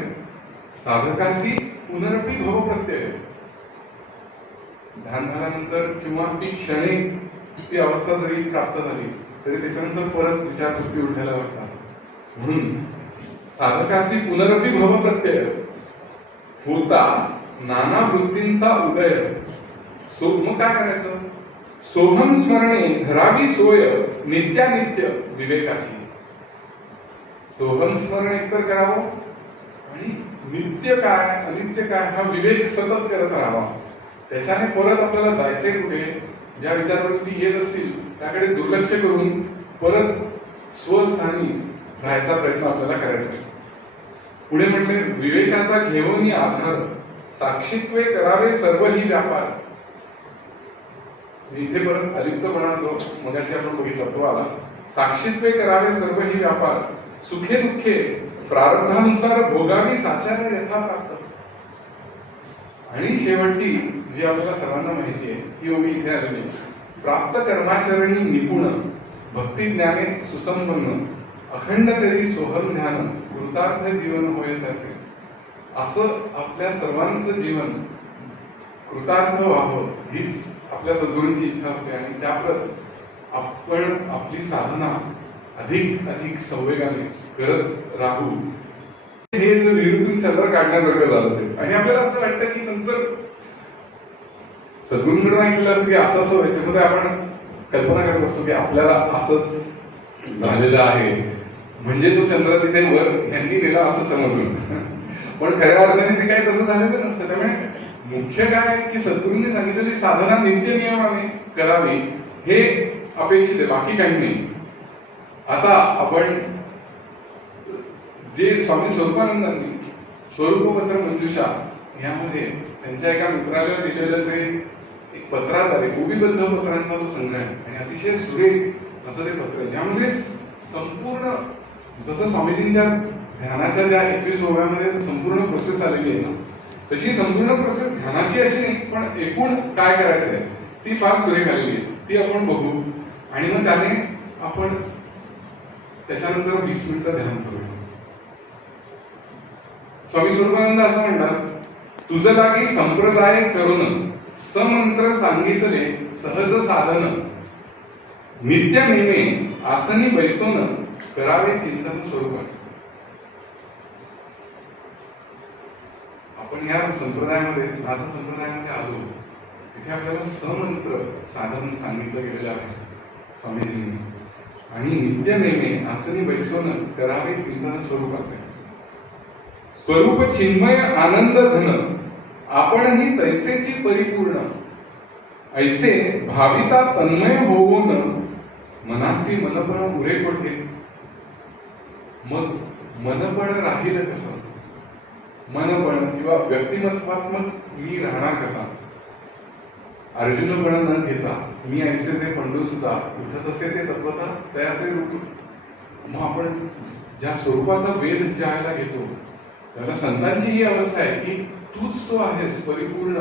साधकासी पुनरपी भव प्रत्यय. ध्यान झाल्यानंतर किंवा ती क्षणे ती अवस्था जरी प्राप्त झाली तरी त्याच्यानंतर परत विचारवृत्ती उठायला लागतात. म्हणून साधकासी पुनरपी भव प्रत्यय होता नाना वृत्तींचा उदय. मग काय करायचं, सोहम स्मरणे धरावी सोय नित्यानित्य विवेकाची. सोहम स्मरण एकतर करावं आणि नित्य काय अनित्य काय हा विवेक सतत करत राहावा. त्याच्याने परत आपल्याला जायचे कुठे, ज्या विचारवरती येत असतील त्याकडे दुर्लक्ष करून परत स्वस्थानी राहायचा प्रयत्न आपल्याला करायचा आहे. पुढे म्हणले विवेकाचा घेऊन आधार साक्षीत्वे करावे सर्व ही व्यापार. इथे परत अलिप्तपणा जो मगाशी आपण बघितला तो आला. साक्षीत्वे करावे सर्व ही व्यापार सुखे दुःखे प्रारब्धानुसार भोगावी साचार यथा प्राप्त. आणि शेवटी जी आपल्याला सर्वांना माहिती आहे ती ओवी इथे आलेली. प्राप्त कर्माचरणी निपुण भक्ती ज्ञाने सुसंपन्न अखंड करी सोहम ध्यान कृतार्थ जीवन होय त्याचे. असं आपल्या सर्वांचं जीवन कृतार्थ व्हावं हीच आपल्या सद्गुरूंची इच्छा असते आणि त्याप्रत आपण आपली साधना अधिक अधिक संवेगाने करत राहू. हे विहिरीतून चंद्र काढण्यासारखं झालं ते. आणि आपल्याला असं वाटतं की नंतर सद्गुरूंकडून ऐकलेलं असतं की असं असं व्हायचं, मध्ये आपण कल्पना करत असतो की आपल्याला असंच झालेलं आहे म्हणजे तो चंद्र तिथे वर यांनी नेला असं समजून. पण खऱ्या अर्थाने ते काही तसं झालेलं नसतं. त्यामुळे मुख्य काय आहे की सद्गुरूंनी सांगितलेली साधना नित्य नियमाने करावी हे अपेक्षित आहे, बाकी काही नाही. आता आपण जे स्वामी स्वरूपानंदांनी स्वरूपपत्र मंजुषा यामध्ये त्यांच्या एका मित्राला दिलेलं जे एक पत्राद्वारे ओवीबद्ध पत्रांचा तो संग्रह आहे आणि अतिशय सुरेख असं ते पत्र आहे, ज्यामध्ये संपूर्ण जसं स्वामीजींच्या ध्यानाच्या ज्या 21 ओव्यामध्ये संपूर्ण प्रोसेस आलेली आहे ना, तशी संपूर्ण प्रोसेस ध्यानाची अशी नाही, पण एकूण काय करायचं आहे ती फार सुरेख आलेली आहे. ती आपण बघू आणि मग त्याने आपण त्याच्यानंतर 20 मिनिटं ध्यान करूया. स्वामी स्वरूपानंद असं म्हणतात, तुझं लागी संप्रदाय करून समंत्र सांगितले सहज साधन नित्य नेमे आसनी बैसोन करावे चिंतन स्वरूपाचे. आपण या संप्रदायामध्ये नाथ संप्रदायामध्ये आलो, तिथे आपल्याला समंत्र साधन सांगितलं गेलेलं आहे स्वामीजींनी. आणि नित्य नेमे आसनी बैसोन करावे चिंतन स्वरूपाचे. स्वरूप चिन्मय आनंद घन आपणही तैसेची परिपूर्ण ऐसे भाविता तन्मय होऊन मनासी मनपण उरे कोठे. मग मनपण राहील कसं, मनपण किंवा व्यक्तिमत्वात्मक मी राहणार कसा. अर्जुनपण न घेता मी ऐसे जे पंडू सुद्धा उठत असे ते तत्वता त्याचे रूप. मग आपण ज्या स्वरूपाचा वेध ज्याला घेतो त्याला संतांची ही अवस्था आहे की तूच तो आहेस परिपूर्ण.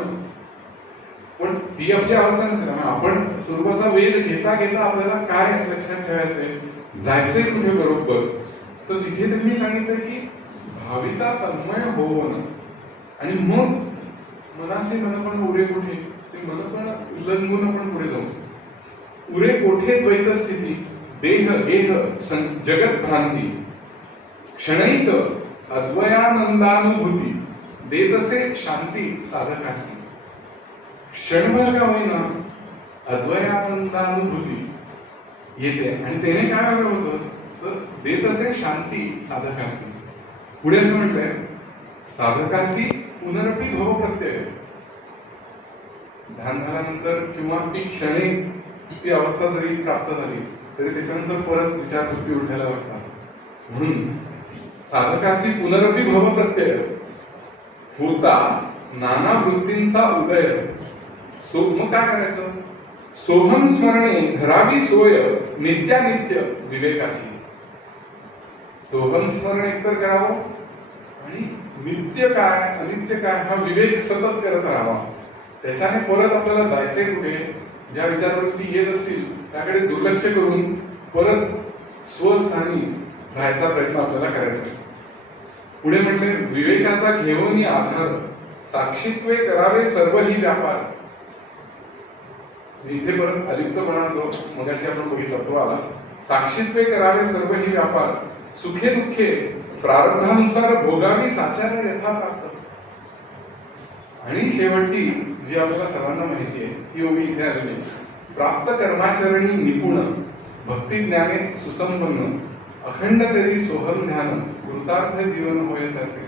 पण ती आपली अवस्था नसते. आपण स्वरूपाचा वेध घेता घेता आपल्याला काय लक्षात ठेवायचंय, जायचंय कुठे बरोबर, तर तिथे त्यांनी सांगितलं की भाविता तन्मय होऊन आणि मग मनासे मनपण उरे कोठे, ते मनपण उल्लंघून आपण पुढे जाऊ. उरे कोठे द्वैत स्थिती देह गेह जगत भ्रांती क्षणैक अद्वयानंदानुभूती देतसे शांती साधकासी. क्षणभर का होईना अद्वयानंदानुभूती येते आणि त्याने काय होतं तर देतसे शांती साधकासी. पुढे असं म्हटलंय साधकासी पुनरपी भव प्रत्यय. ध्यान झाल्यानंतर किंवा ती क्षणे ती अवस्था जरी प्राप्त झाली तरी त्याच्यानंतर परत विचारवृत्ती उठायला लागतात. म्हणून साधकासी पुनरपी भव प्रत्यय होता नाना वृत्तींचा उदय. मग काय करायचं, सोहम स्मरणे धरावी सोय नित्यानित्य विवेकाची. सोहम स्मरण एकतर करावं आणि नित्य काय अनित्य काय हा विवेक सतत करत राहावा. त्याच्याने परत आपल्याला जायचे कुठे, ज्या विचारवरती येत असतील त्याकडे दुर्लक्ष करून परत स्वस्थानी राहायचा प्रयत्न आपल्याला करायचा आहे. पुढे म्हणले विवेकाचा घेऊन आधार साक्षीत्वे करावे सर्व ही व्यापार. इथे परत अलिप्तपणा जो मगाशी आपण बघितला तो आला. साक्षीत्वे करावे सर्व ही व्यापार सुखे दुःखे प्रारब्धानुसार भोगावी साचार यथा प्राप्त. आणि शेवटी जी आपल्याला सर्वांना माहिती आहे ती ओवी इथे आलेली. प्राप्त कर्माचरणी निपुण भक्ती ज्ञाने सुसंपन्न अखंड करी सोहम ध्यान कृतार्थ जीवन होय त्याचे.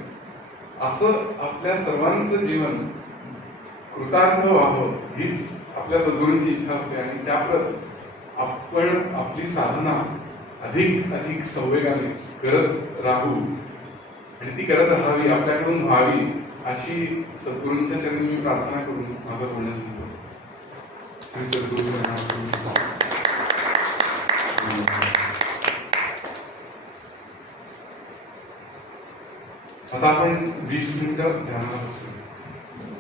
असं आपल्या सर्वांचं जीवन कृतार्थ व्हावं हीच आपल्या सद्गुरूंची इच्छा असते आणि त्याप्रत आपण आपली साधना अधिक अधिक संवेगाने करत राहू आणि ती करत राहावी, आपल्याकडून व्हावी अशी सद्गुरूंच्या चरणी मी प्रार्थना करून माझं बोलणं सांगतो. श्री सद्गुरू. आता आपण 20 मिनिटं ध्यानाला बसू.